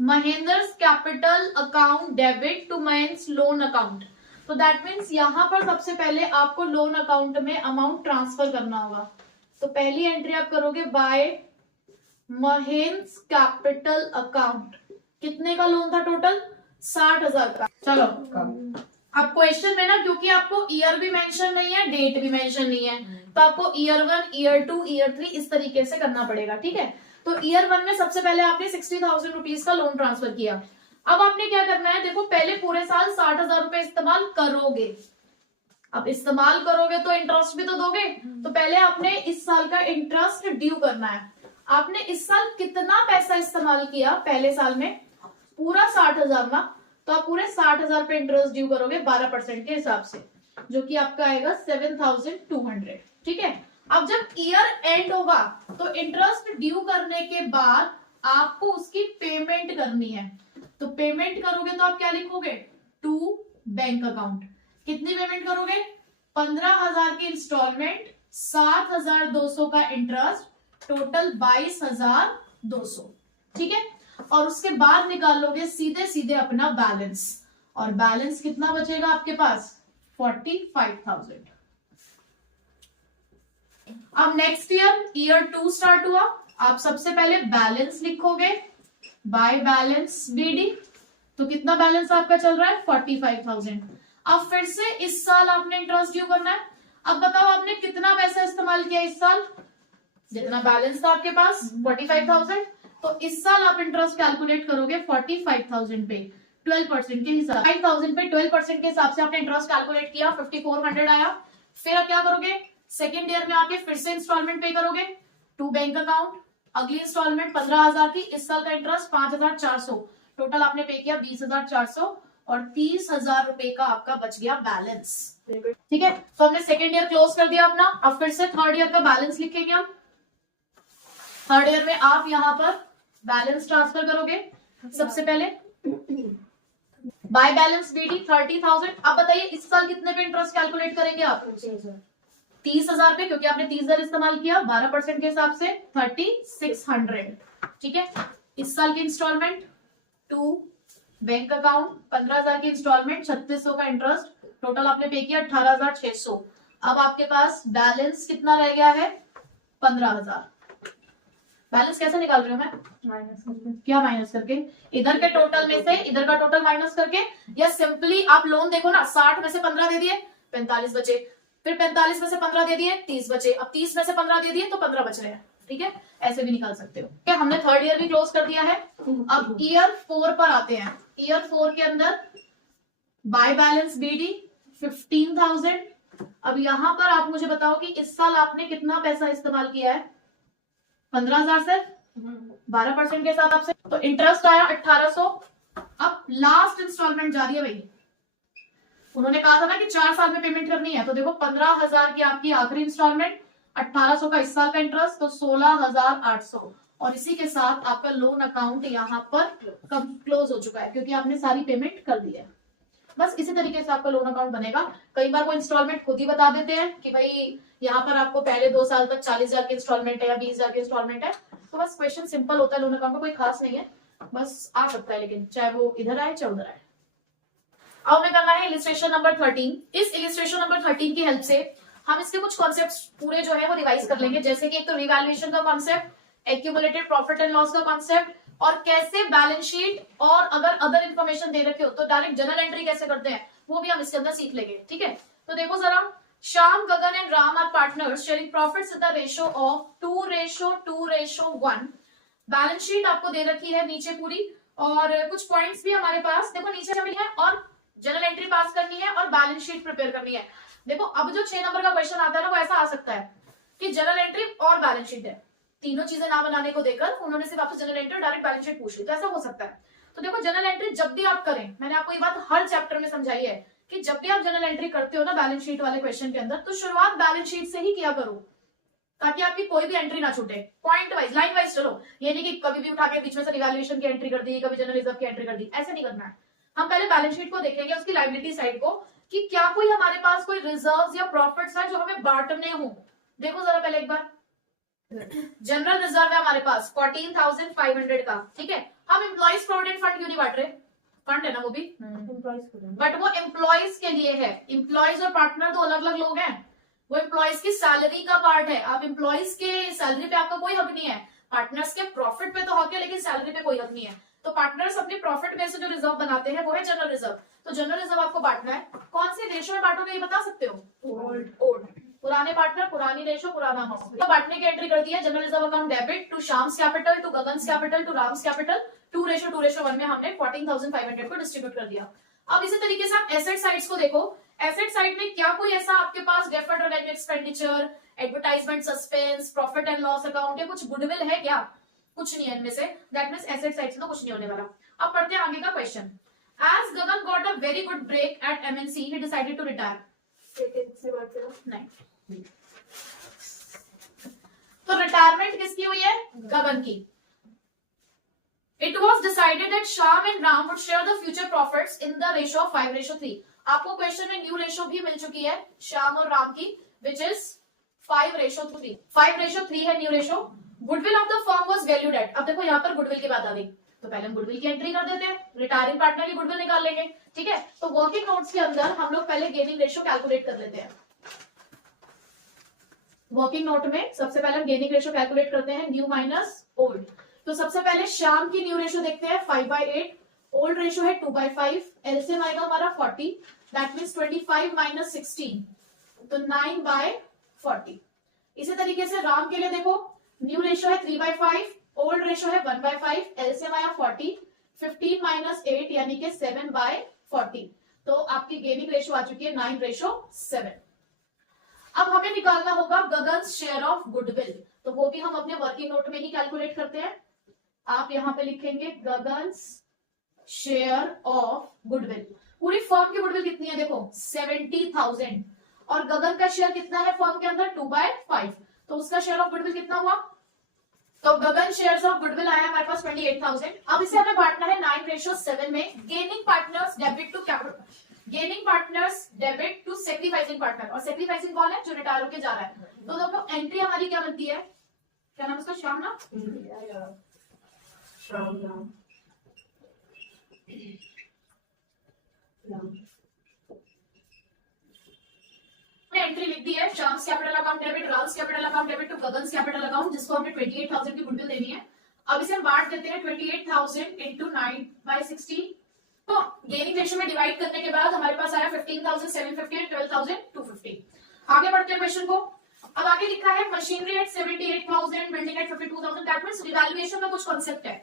Mahendra's capital account debit to Mahendra's loan account. तो दैट मीन्स यहाँ पर सबसे पहले आपको लोन अकाउंट में अमाउंट ट्रांसफर करना होगा। तो पहली एंट्री आप करोगे बाय महेंद्र's कैपिटल अकाउंट। कितने का लोन था टोटल, 60,000 का। चलो अब क्वेश्चन में ना, क्योंकि आपको ईयर भी मेंशन नहीं है, डेट भी मेंशन नहीं है, तो आपको ईयर 1, ईयर 2, ईयर 3 इस तरीके से करना पड़ेगा। ठीक है, तो ईयर 1 में सबसे पहले आपने 60,000 रुपीज का लोन ट्रांसफर किया। अब आपने क्या करना है, देखो पहले पूरे साल 60,000 रुपए इस्तेमाल करोगे। अब इस्तेमाल करोगे तो इंटरेस्ट भी तो दोगे, तो पहले आपने इस साल का इंटरेस्ट ड्यू करना है। आपने इस साल कितना पैसा इस्तेमाल किया, पहले साल में पूरा 60,000 ना, तो आप पूरे 60,000 पे इंटरेस्ट ड्यू करोगे 12% के हिसाब से, जो कि आपका आएगा 7,200। ठीक है, अब जब ईयर एंड होगा तो इंटरेस्ट ड्यू करने के बाद आपको उसकी पेमेंट करनी है। तो पेमेंट करोगे तो आप क्या लिखोगे, टू बैंक अकाउंट। कितनी पेमेंट करोगे, 15,000 की इंस्टॉलमेंट, 7,200 का इंटरेस्ट, टोटल 22,200। ठीक है, और उसके बाद निकालोगे सीधे सीधे अपना बैलेंस, और बैलेंस कितना बचेगा आपके पास, 45,000। अब नेक्स्ट ईयर 2 स्टार्ट हुआ। आप सबसे पहले बैलेंस लिखोगे बाय बैलेंस बीडी। तो कितना बैलेंस आपका चल रहा है, 45,000। अब फिर से इस साल आपने इंटरेस्ट ड्यू करना है। अब बताओ आपने कितना पैसा इस्तेमाल किया इस साल, जितना बैलेंस था आपके पास 45,000, तो इस साल आप इंटरेस्ट कैलकुलेट करोगे 45,000 पे 12% के हिसाब, 5,000 पे 12% के हिसाब से आपने इंटरेस्ट कैलकुलेट किया, 5,400 आया। फिर आप क्या करोगे, सेकेंड ईयर में आके फिर से इंस्टॉलमेंट पे करोगे टू बैंक अकाउंट। अगली इंस्टॉलमेंट 15,000 की, इस साल का इंटरेस्ट 5,400, टोटल आपने पे किया 20,400 और 30,000 रुपए का आपका बच गया बैलेंस। ठीक है, तो हमने सेकेंड ईयर क्लोज कर दिया अपना। अब फिर से थर्ड ईयर का बैलेंस लिखेंगे हम। थर्ड ईयर में आप यहाँ पर बैलेंस ट्रांसफर करोगे। सबसे पहले बाय बैलेंस बीडी 30,000। अब बताइए इस साल कितने पे इंटरेस्ट कैलकुलेट करेंगे आप, 30,000 पे, क्योंकि आपने 30,000 इस्तेमाल किया, 12% के हिसाब से 3,600। ठीक है, इस साल की इंस्टॉलमेंट टू बैंक अकाउंट, 15,000 की इंस्टॉलमेंट, 3,600 का इंटरेस्ट, टोटल आपने पे किया 18,600। अब आपके पास बैलेंस कितना रह गया है, 15,000। बैलेंस कैसे निकाल रही हूँ मैं? माइनस करके। क्या माइनस करके? इधर के टोटल में से इधर का टोटल माइनस करके, या सिंपली आप लोन देखो ना, 60 में से 15 दे दिए 45 बचे, फिर 45 में से 15 दे दिए 30 बचे, अब 30 में से 15 दे दिए तो 15 बच रहे हैं। ठीक है, ऐसे भी निकाल सकते हो। क्या हमने थर्ड ईयर भी क्लोज कर दिया है। अब ईयर 4 पर आते हैं। ईयर 4 के अंदर बाय बैलेंस BD 15,000। अब यहां पर आप मुझे बताओ कि इस साल आपने कितना पैसा इस्तेमाल किया है? 15,000 से 12% के हिसाब से, तो इंटरेस्ट आया 1800। अब लास्ट इंस्टॉलमेंट जा रही है भाई। उन्होंने कहा था ना कि 4 साल में पेमेंट करनी है, तो देखो 15,000 की आपकी आखिरी इंस्टॉलमेंट, 1800 का इस साल का इंटरेस्ट, तो 16,800। और इसी के साथ आपका लोन अकाउंट यहाँ पर क्लोज हो चुका है, क्योंकि आपने सारी पेमेंट कर दी है। बस इसी तरीके से आपका लोन अकाउंट बनेगा। कई बार वो इंस्टॉलमेंट खुद ही बता देते हैं कि भाई यहाँ पर आपको पहले 2 साल तक 40,000 की इंस्टॉलमेंट है या 20,000 की इंस्टॉलमेंट है। तो बस क्वेश्चन सिंपल होता है, लोन अकाउंट का कोई खास नहीं है, बस आ सकता है, लेकिन चाहे वो इधर आए चाहे उधर आए। अब हमें करना है इलिस्ट्रेशन नंबर 13। इस इलिस्ट्रेशन नंबर 13 की हेल्प से हम इसके कुछ कॉन्सेप्ट्स पूरे जो है वो रिवाइज कर लेंगे, जैसे कि एक तो रिवैल्यूएशन का concept, accumulated profit and loss का कॉन्सेप्ट, और कैसे बैलेंस शीट और अगर अदर इन्फॉर्मेशन दे रखे हो तो डायरेक्ट जर्नल एंट्री कैसे करते हैं वो भी हम इसके अंदर सीख लेंगे। ठीक है, तो देखो जरा, Shyam, Gagan and Ram are partners sharing profits in the ratio of 2:2:1। Balance sheet आपको दे रखी है नीचे पूरी, और कुछ पॉइंट्स भी हमारे पास देखो नीचे मिली है, और जर्नल एंट्री पास करनी है और बैलेंस शीट प्रिपेयर करनी है। देखो अब जो 6 नंबर का क्वेश्चन आता है ना, वो ऐसा आ सकता है कि जर्नल एंट्री और बैलेंस शीट है, तीनों चीजें ना बनाने को देकर उन्होंने सिर्फ आपसे जनरल एंट्री और डायरेक्ट बैलेंस शीट पूछ ली, तो ऐसा हो सकता है। तो देखो जनरल एंट्री जब भी आप करें, मैंने आपको ये बात हर चैप्टर में समझाई है कि जब भी आप जनरल एंट्री करते हो ना बैलेंस शीट वाले क्वेश्चन के अंदर, तो शुरुआत बैलेंस शीट से ही किया करो, ताकि आपकी कोई भी एंट्री ना छूटे। पॉइंट वाइज, लाइन वाइज चलो, ये नहीं कि कभी भी उठा के बीच में से रिवैल्यूएशन की एंट्री कर दी, कभी जनरल रिजर्व की एंट्री कर दी, ऐसे नहीं करना है। हम पहले बैलेंस शीट को देखेंगे, उसकी लायबिलिटी साइड को, कि क्या कोई हमारे पास कोई रिजर्व्स या प्रॉफिट्स है जो हमें बांटने हो। देखो जरा पहले एक बार, जनरल रिजर्व है हमारे पास 14,500 का, ठीक है। हम एम्प्लॉइज प्रोविडेंट फंड क्यों नहीं बांट रहे? फंड है ना वो भी, बट वो एम्प्लॉइज के लिए है। एम्प्लॉइज और पार्टनर दो अलग अलग लोग हैं। वो एम्प्लॉइज की सैलरी का पार्ट है। आप एम्प्लॉइज के सैलरी पे आपका कोई हक नहीं है, पार्टनर्स के प्रॉफिट पे तो हक है, लेकिन सैलरी पे कोई हक नहीं है। तो पार्टनर्स अपने प्रॉफिट में से जो रिजर्व बनाते हैं वो है जनरल रिजर्व। तो जनरल रिजर्व आपको बांटना है, कौन से रेशो में बांटोगे ये बता सकते हो? ओल्ड, पुराने पार्टनर, पुरानी रेशो, पुराना अमाउंट। तो बांटने की एंट्री कर दी है। General reserve account debit to Shyam's capital, to Gagan's capital, to Ram's capital, 2:2:1 में हमने 14,500 को डिस्ट्रीब्यूट कर दिया। अब इसी तरीके से आप एसेट साइड्स को देखो। एसेट साइड में क्या कोई ऐसा आपके पास deferred revenue expenditure, advertisement suspense, profit and loss account या कुछ गुडविल है क्या? कुछ नहीं है इनमें से। दैट मींस एसेट साइड से तो कुछ नहीं होने वाला। अब पढ़ते हैं आगे का question. As Gagan got a very good break at MNC, he decided to retire. नहीं, तो रिटायरमेंट किसकी हुई है? गगन की। It was decided that Shyam and Ram would share the future profits in the ratio of 5:3. आपको question में new ratio भी मिल चुकी है श्याम और राम की, which is 5:3. 5:3 है new ratio. Goodwill of the firm was valued eight. अब देखो यहाँ पर गुडविल की बात आ गई, तो पहले हम गुडविल की एंट्री कर देते हैं, रिटायरिंग पार्टनर की गुडविल निकाल लेंगे। ठीक है, तो वर्किंग नोट्स के अंदर हम लोग पहले गेनिंग रेशो कैलकुलेट कर लेते हैं। वर्किंग नोट में सबसे पहले हम गेनिंग रेशो कैलकुलेट करते हैं, न्यू माइनस ओल्ड। तो सबसे पहले श्याम की न्यू रेशो देखते हैं 5/8, ओल्ड रेशो है 2/5, एलसीएम आएगा हमारा 40, दैट मींस 25 माइनस 16, तो 9/40। इसी तरीके से राम के लिए देखो, न्यू रेशो है 3/5, ओल्ड रेशो है 1/5, एलसीएम आया 40, 15 माइनस 8 यानी कि 7/40। तो आपकी गेनिंग रेशो आ चुकी है 9:7। अब हमें निकालना होगा गगन शेयर ऑफ गुडविल, तो वो भी हम अपने वर्किंग नोट में ही कैलकुलेट करते हैं। आप यहां पे लिखेंगे गगन शेयर ऑफ गुडविल। पूरी फर्म की गुडविल कितनी है देखो 70,000, और गगन का शेयर कितना है फर्म के अंदर 2/5, तो उसका शेयर ऑफ गुडविल कितना हुआ? तो गगन शेयर्स ऑफ गुडविल आया हमारे पास 28,000। अब इसे हमें बांटना है 9:7 में। Gaining partners debit to capital, gaining partners debit to sacrificing partner, और सेक्रीफाइसिंग कौन है? जो रिटायर होके जा रहा है। तो देखो एंट्री हमारी क्या बनती है, क्या नाम उसका? श्याम ना, एंट्री लिख दी है, Shyam's capital account debit, Ram's capital account debit to Gagan's capital account, जिसको हमने 28,000 की गुडविल देनी है। अब इसे हम बांट देते हैं 28,000 इंटू 9/16। तो गेनिंग रेशियो में डिवाइड करने के बाद हमारे पास आया 15,750 एंड 12,250। आगे बढ़ते हैं क्वेश्चन को। अब आगे लिखा है machinery at 78,000, building at 52,000, that means revaluation का कुछ कॉन्सेप्ट है।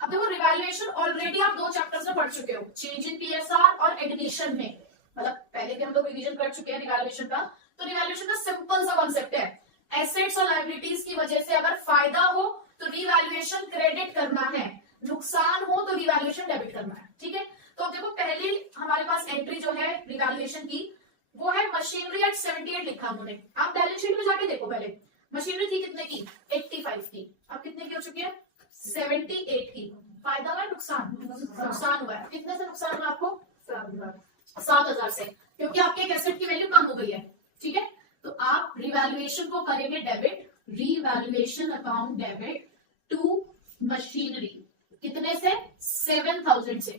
अब देखो रिवैल्यूएशन ऑलरेडी आप 2 चैप्टर्स में पढ़ चुके हो, चेंज इन पीएसआर और एडिशन में, मतलब पहले भी हम लोग रिवीजन कर चुके हैं रिवैल्यूएशन का। तो रिवैल्यूएशन का सिंपल सा कॉन्सेप्ट है, एसेट्स और लायबिलिटीज की वजह से अगर फायदा हो तो रिवैल्यूएशन क्रेडिट करना है, नुकसान हो तो रिवैल्यूएशन डेबिट करना है। ठीक है, तो अब देखो पहली हमारे पास एंट्री जो है रिवैल्यूएशन की वो है मशीनरी एट 78 लिखा हमने। आप बैलेंस शीट में जाके देखो, पहले मशीनरी थी कितने की, 85 की, अब कितने की हो चुकी है, 78 की। फायदा हुआ नुकसान, नुकसान हुआ है। कितने से नुकसान हुआ आपको, 7,000 से, क्योंकि आपके एक एसेट की वैल्यू कम हो गई है। ठीक है, तो आप रिवैल्यूएशन को करेंगे debit, revaluation account debit to machinery, कितने से, 7,000 से।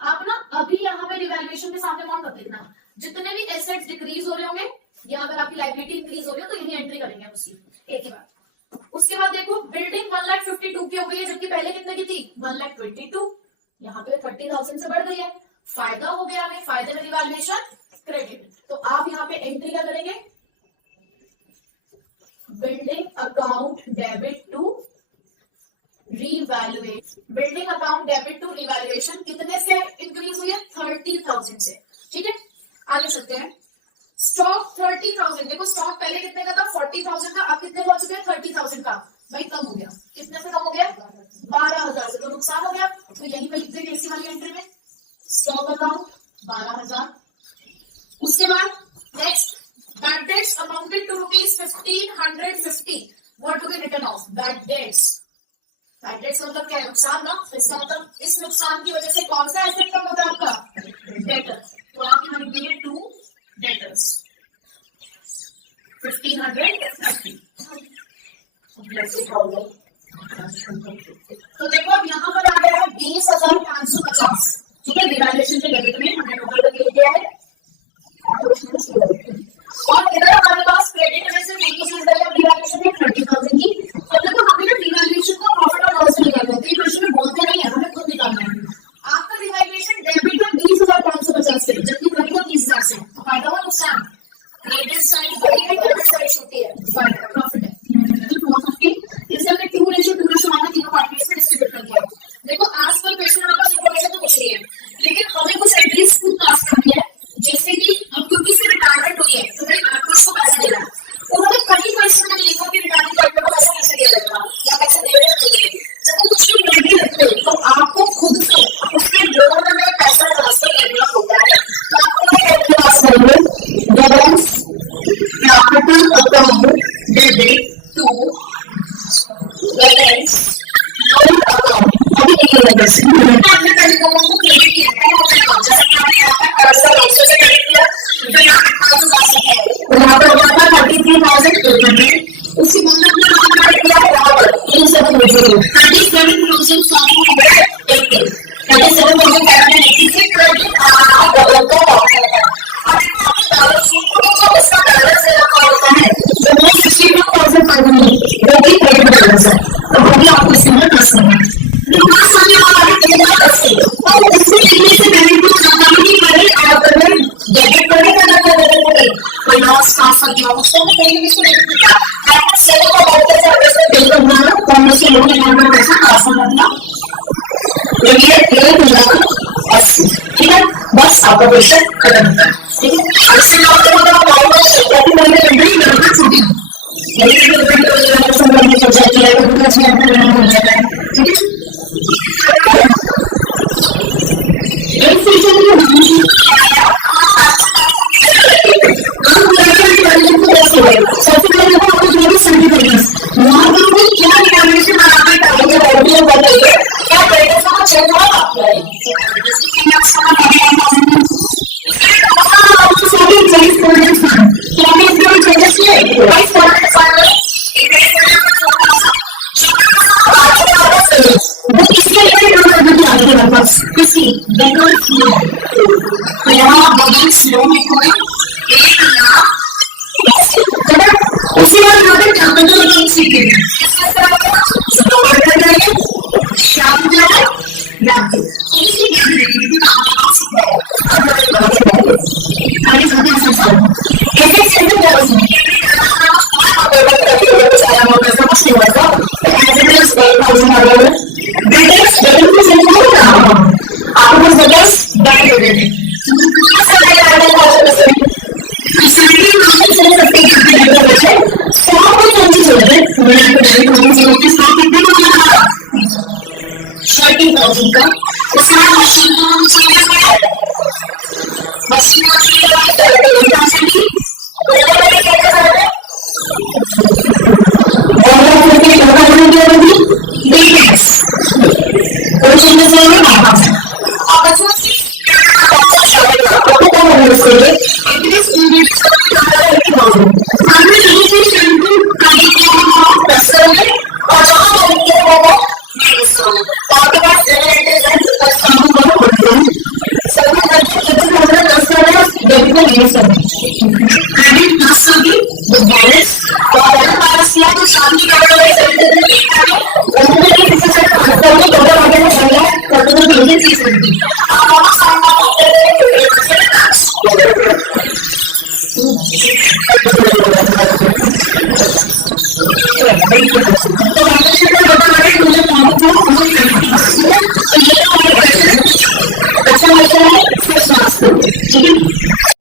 आप ना अभी यहाँ पे रिवैल्यूएशन के सामने अमाउंट मत लिखना, जितने भी एसेट्स डिक्रीज हो रहे होंगे या अगर आपकी लायबिलिटी इंक्रीज हो रही हो तो यही एंट्री करेंगे उसकी एक ही बार। उसके बाद देखो बिल्डिंग 1,52,000 की हो गई है, जबकि पहले कितने की थी, 1,22,000, यहाँ पे 30,000 से बढ़ गई है, फायदा हो गया हमें, फायदे में रिवैल्यूएशन क्रेडिट। तो आप यहाँ पे एंट्री क्या करेंगे, building account debit to revaluation, building account debit to revaluation कितने से इंक्रीज हुई है, 30,000 से। ठीक है, आगे चलते हैं। स्टॉक 30,000, देखो स्टॉक पहले कितने का था, 40,000 का, अब कितने पहुंच गया, 30,000 का। भाई कम हो गया, कितने से कम हो गया, 12,000 से, तो नुकसान हो गया। तो यहीं पे लिख देंगे इसी वाली एंट्री में, स्टॉक अकाउंट 12,000। उसके बाद next, bad debts amounted to ₹1,550, what to be written off, bad debts. Bad debts मतलब क्या है, नुकसान ना, तो इसका मतलब इस नुकसान की वजह से कौन सा एसेट कम होता है आपका, डेटर। तो आप यहाँ लिख देंगे टू डेटर्स 1,550। तो देखो अब यहाँ पर आ गया है 20,550। ठीक है, रिवैल्यूएशन के डेबिट में हमने टोटल का लिख दिया है, और इधर हमारे पास क्रेडिट में से एक ही चीज है रिवैल्यूएशन में 30,000 की। तो देखो हमें ना रिवैल्यूएशन को प्रॉफिट और लॉस से निकालना है, तो ये क्वेश्चन में बोलते नहीं है, हमें खुद निकालना है। आपका रिवैल्यूएशन डेबिट है 20,550 से, जबकि क्रेडिट है 30,000 से, तो फायदा हुआ नुकसान, क्रेडिट साइड बड़ी है, डेबिट साइड छोटी है, फायदा प्रॉफिट है 450। इससे हमने 2:2 तीनों पार्टीज में डिस्ट्रीब्यूट कर दिया। देखो आज का क्वेश्चन हमारे पास इंफॉर्मेशन तो कुछ नहीं है, लेकिन हमें कुछ एंट्रीज खुद पास करनी है, जैसे कि अब क्योंकि इसकी रिटायरमेंट हुई है तो भाई आपको इसको पैसा देना है। उन्होंने कई क्वेश्चन में लिखा कि रिटायरमेंट पार्टनर को पैसा कैसे दिया जाएगा या पैसे दे रहे हैं, जब वो कुछ भी नहीं रखते तो आपको खुद से उसके लोन में पैसा ट्रांसफर करना होता है। तो आपको पास करेंगे governance capital account debit to governance loan account. अभी देखिए हमने पहले दोनों को क्रेडिट किया है, जैसे कि हमने यहाँ पर कर्जा रेशो से क्रेडिट किया, तो यहाँ पर 5,000 है, और यहाँ पर होगा 33,800। उसके बाद हमने यहाँ पर किया है बराबर 37,000 से क्रेडिट डबल का ऑप्शन है। अब बैलेंस शीट को इसका बैलेंस रखा होता है जो 62,500 वो भी क्रेडिट बैलेंस है, तो वो भी आपको इसके अंदर प्लस करना है। ठीक है, बस आपका क्वेश्चन खत्म होता है। ठीक है, इससे उसके बाद यहाँ पे कैपिटल अकाउंट सीखेंगे, शाम जो है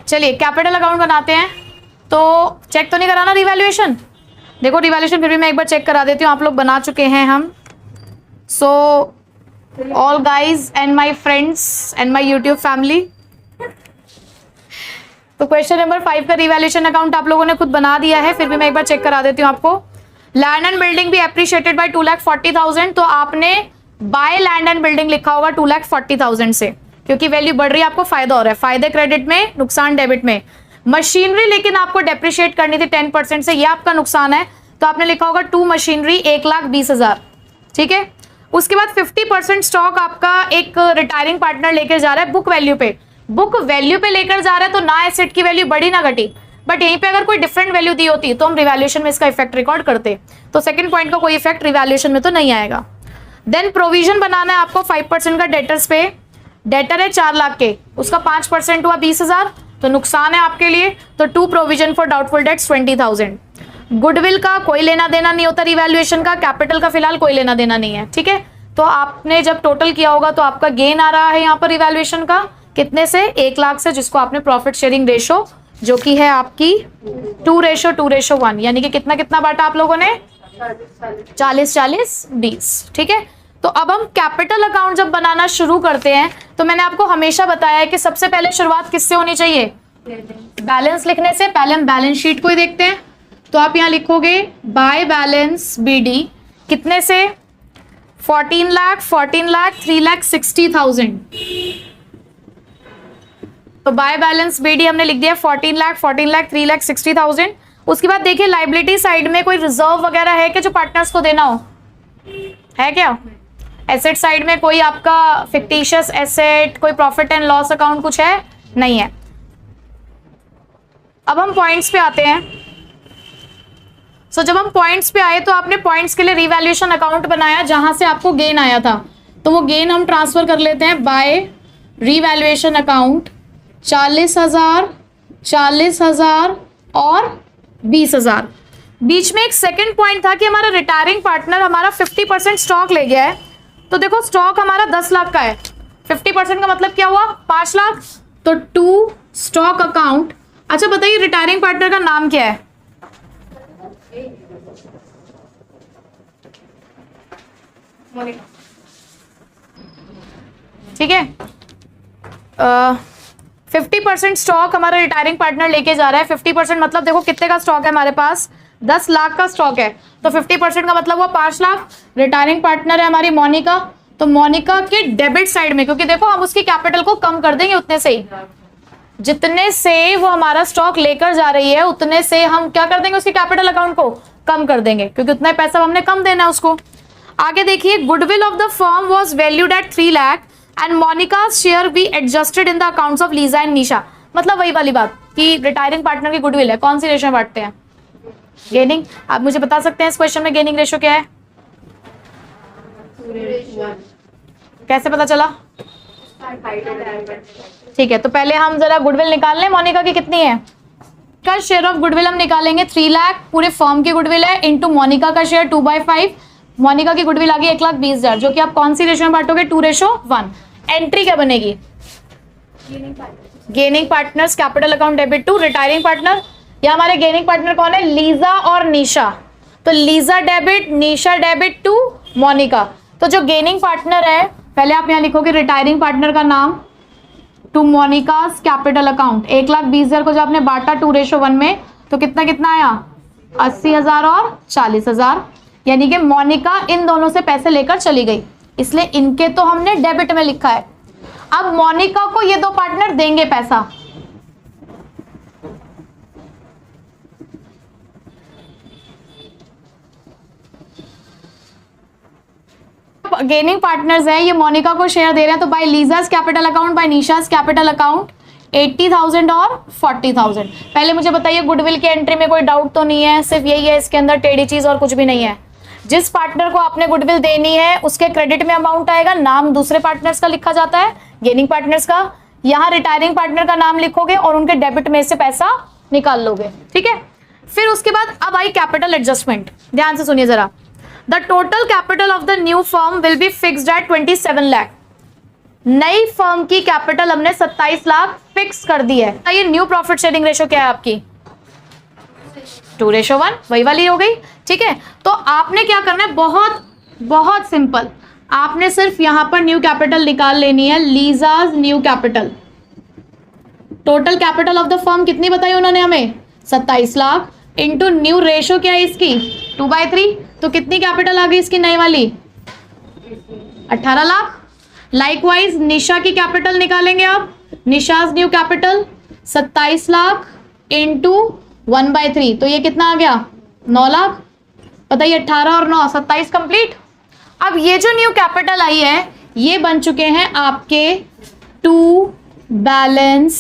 चलिए कैपिटल अकाउंट बनाते हैं। तो चेक तो नहीं कराना रिवैल्यूएशन? देखो रिवैल्यूएशन फिर भी मैं एक बार चेक करा देती हूँ, आप लोग बना चुके हैं हम। So all guys and my friends and my YouTube family, तो क्वेश्चन नंबर 5 का रिवैल्यूएशन अकाउंट आप लोगों ने खुद बना दिया है, फिर भी मैं एक बार चेक करा देती हूँ आपको। लैंड एंड बिल्डिंग भी एप्रिशिएटेड बाय 2,40,000, तो आपने बाय लैंड एंड बिल्डिंग लिखा होगा 2,40,000 से, क्योंकि वैल्यू बढ़ रही है, आपको फायदा हो रहा है। फायदे क्रेडिट में, नुकसान डेबिट में। मशीनरी लेकिन आपको डेप्रिशिएट करनी थी 10% से, ये आपका नुकसान है, तो आपने लिखा होगा 2 मशीनरी 1,20,000। ठीक है, उसके बाद 50% स्टॉक आपका एक रिटायरिंग पार्टनर लेकर जा रहा है बुक वैल्यू पे। बुक वैल्यू पे लेकर जा रहा है तो ना एसेट की वैल्यू बढ़ी ना घटी, बट यहीं पे अगर कोई डिफरेंट वैल्यू दी होती तो हम रिवैल्यूएशन में इसका इफेक्ट रिकॉर्ड करते। तो सेकंड पॉइंट का कोई इफेक्ट रिवैल्यूएशन में तो नहीं आएगा। देन प्रोविजन बनाना है आपको 5% का डेटर्स पे। डेटर है 4 लाख के, उसका 5% हुआ 20,000, तो नुकसान है आपके लिए। तो 2 provision for doubtful dates 20,000। Goodwill का कोई लेना देना नहीं होता रिवैल्यूएशन का, कैपिटल का फिलहाल कोई लेना देना नहीं है। ठीक है, तो आपने जब टोटल किया होगा तो आपका गेन आ रहा है यहाँ पर रिवैल्यूएशन का, कितने से? 1 लाख से, जिसको आपने प्रॉफिट शेयरिंग रेशो जो कि है आपकी 2:1, यानी कि कितना कितना बांटा आप लोगों ने? 40-40-20। ठीक है, तो अब हम कैपिटल अकाउंट जब बनाना शुरू करते हैं तो मैंने आपको हमेशा बताया है कि सबसे पहले शुरुआत किससे होनी चाहिए? बैलेंस लिखने से। पहले हम बैलेंस शीट को ही देखते हैं, तो आप यहाँ लिखोगे बाय बैलेंस BD, कितने से? 14 लाख, 3,60,000। तो बाय बैलेंस BD हमने लिख दिया 14 लाख, 3,60,000। उसके बाद देखिए लाइबिलिटी साइड में कोई रिजर्व वगैरह है कि जो पार्टनर्स को देना हो? है क्या? एसेट साइड में कोई आपका फिक्टिशियस एसेट, कोई प्रॉफिट एंड लॉस अकाउंट कुछ है? नहीं है। अब हम पॉइंट्स पे आते हैं। सो जब हम पॉइंट्स पे आए तो आपने पॉइंट्स के लिए रिवैल्यूएशन अकाउंट बनाया जहां से आपको गेन आया था, तो वो गेन हम ट्रांसफर कर लेते हैं बाय रिवैल्यूएशन अकाउंट। 40,000, 40,000 और 20,000। बीच में एक सेकंड पॉइंट था कि हमारा रिटायरिंग पार्टनर हमारा 50% स्टॉक ले गया है। तो देखो स्टॉक हमारा 10 लाख का है, 50% का मतलब क्या हुआ? 5 लाख। तो 2 स्टॉक अकाउंट। अच्छा बताइए रिटायरिंग पार्टनर का नाम क्या है? ठीक है, 50% स्टॉक हमारा रिटायरिंग पार्टनर लेके जा रहा है। 50% मतलब देखो कितने का स्टॉक है हमारे पास? 10 लाख का स्टॉक है, तो 50% का मतलब हुआ 5 लाख। रिटायरिंग पार्टनर है हमारी मोनिका, तो मोनिका के डेबिट साइड में, क्योंकि देखो हम उसकी कैपिटल को कम कर देंगे उतने से ही, जितने से वो हमारा स्टॉक लेकर जा रही है उतने से हम क्या कर देंगे? उसकी कैपिटल अकाउंट को कम कर देंगे, क्योंकि उतना पैसा हमने कम देना है उसको। आगे देखिए, goodwill of the firm was valued at 3 lakh and Monica's share be adjusted in the accounts of Lisa and Nisha. मतलब वही वाली बात कि रिटायरिंग पार्टनर की गुडविल है, कौन सी रेशो में बांटते हैं? गेनिंग, आप मुझे बता सकते हैं इस क्वेश्चन में गेनिंग रेशो क्या है? कैसे पता चला? ठीक है, तो पहले हम जरा गुडविल निकाल लें। मोनिका की कितनी है? का शेयर ऑफ गुडविल हम निकालेंगे 3 लाख, पूरे फर्म की गुडविल है, इनटू मोनिका का शेयर 2/5। मोनिका की गुडविल आ गई 1,20,000, जो कि आप कौन सी रेशो में बांटोगे? 2:1। एंट्री क्या बनेगी? Gaining partners capital account debit to retiring partner. या हमारे गेनिंग पार्टनर कौन है? लीजा और निशा। तो Lisa debit, Nisha debit to Monica. तो जो गेनिंग पार्टनर है, पहले आप यहां लिखोगे रिटायरिंग पार्टनर का नाम टू मोनिकास कैपिटल अकाउंट। 1,20,000 को जो आपने बांटा 2:1 में, तो कितना कितना आया? 80,000 और 40,000। यानी कि मोनिका इन दोनों से पैसे लेकर चली गई, इसलिए इनके तो हमने डेबिट में लिखा है। अब मोनिका को ये दो पार्टनर देंगे पैसा। गेनिंग पार्टनर्स हैं, ये मोनिका को शेयर दे रहे हैं, तो by Lisa's capital account, by Nisha's capital account 80,000 और 40,000। पहले मुझे बताइए गुडविल की एंट्री में कोई डाउट तो नहीं है? सिर्फ यही है, इसके अंदर टेढ़ी चीज और कुछ भी नहीं है। जिस पार्टनर को आपने गुडविल देनी है उसके क्रेडिट में अमाउंट आएगा, नाम दूसरे पार्टनर्स का लिखा जाता है, गेनिंग पार्टनर्स का। यहाँ रिटायरिंग पार्टनर का नाम लिखोगे और उनके डेबिट में से पैसा निकाल लोगे, ठीक है। फिर उसके बाद अब आई कैपिटल एडजस्टमेंट। ध्यान से सुनिए जरा। The total capital of the new firm will be fixed at 27 lakh. नई फर्म की कैपिटल हमने 27 लाख फिक्स कर दी है। ये न्यू प्रॉफिट शेयरिंग रेशो क्या है आपकी? 2:1, वही वाली हो गई, ठीक है। तो आपने क्या करना है? बहुत बहुत सिंपल, आपने सिर्फ यहां पर न्यू कैपिटल निकाल लेनी है, Lisa's new capital. Total capital of the firm कितनी बताई उन्होंने हमें? 27 लाख, इंटू न्यू रेशो क्या है इसकी? 2/3। तो कितनी कैपिटल आ गई इसकी नई वाली? 18 लाख। लाइकवाइज निशा की कैपिटल निकालेंगे आप। निशाज न्यू कैपिटल 27 लाख इंटू 1/3, तो ये कितना आ गया? 9 लाख। बताइए 18 और 9 27 कंप्लीट। अब ये जो न्यू कैपिटल आई है ये बन चुके हैं आपके टू बैलेंस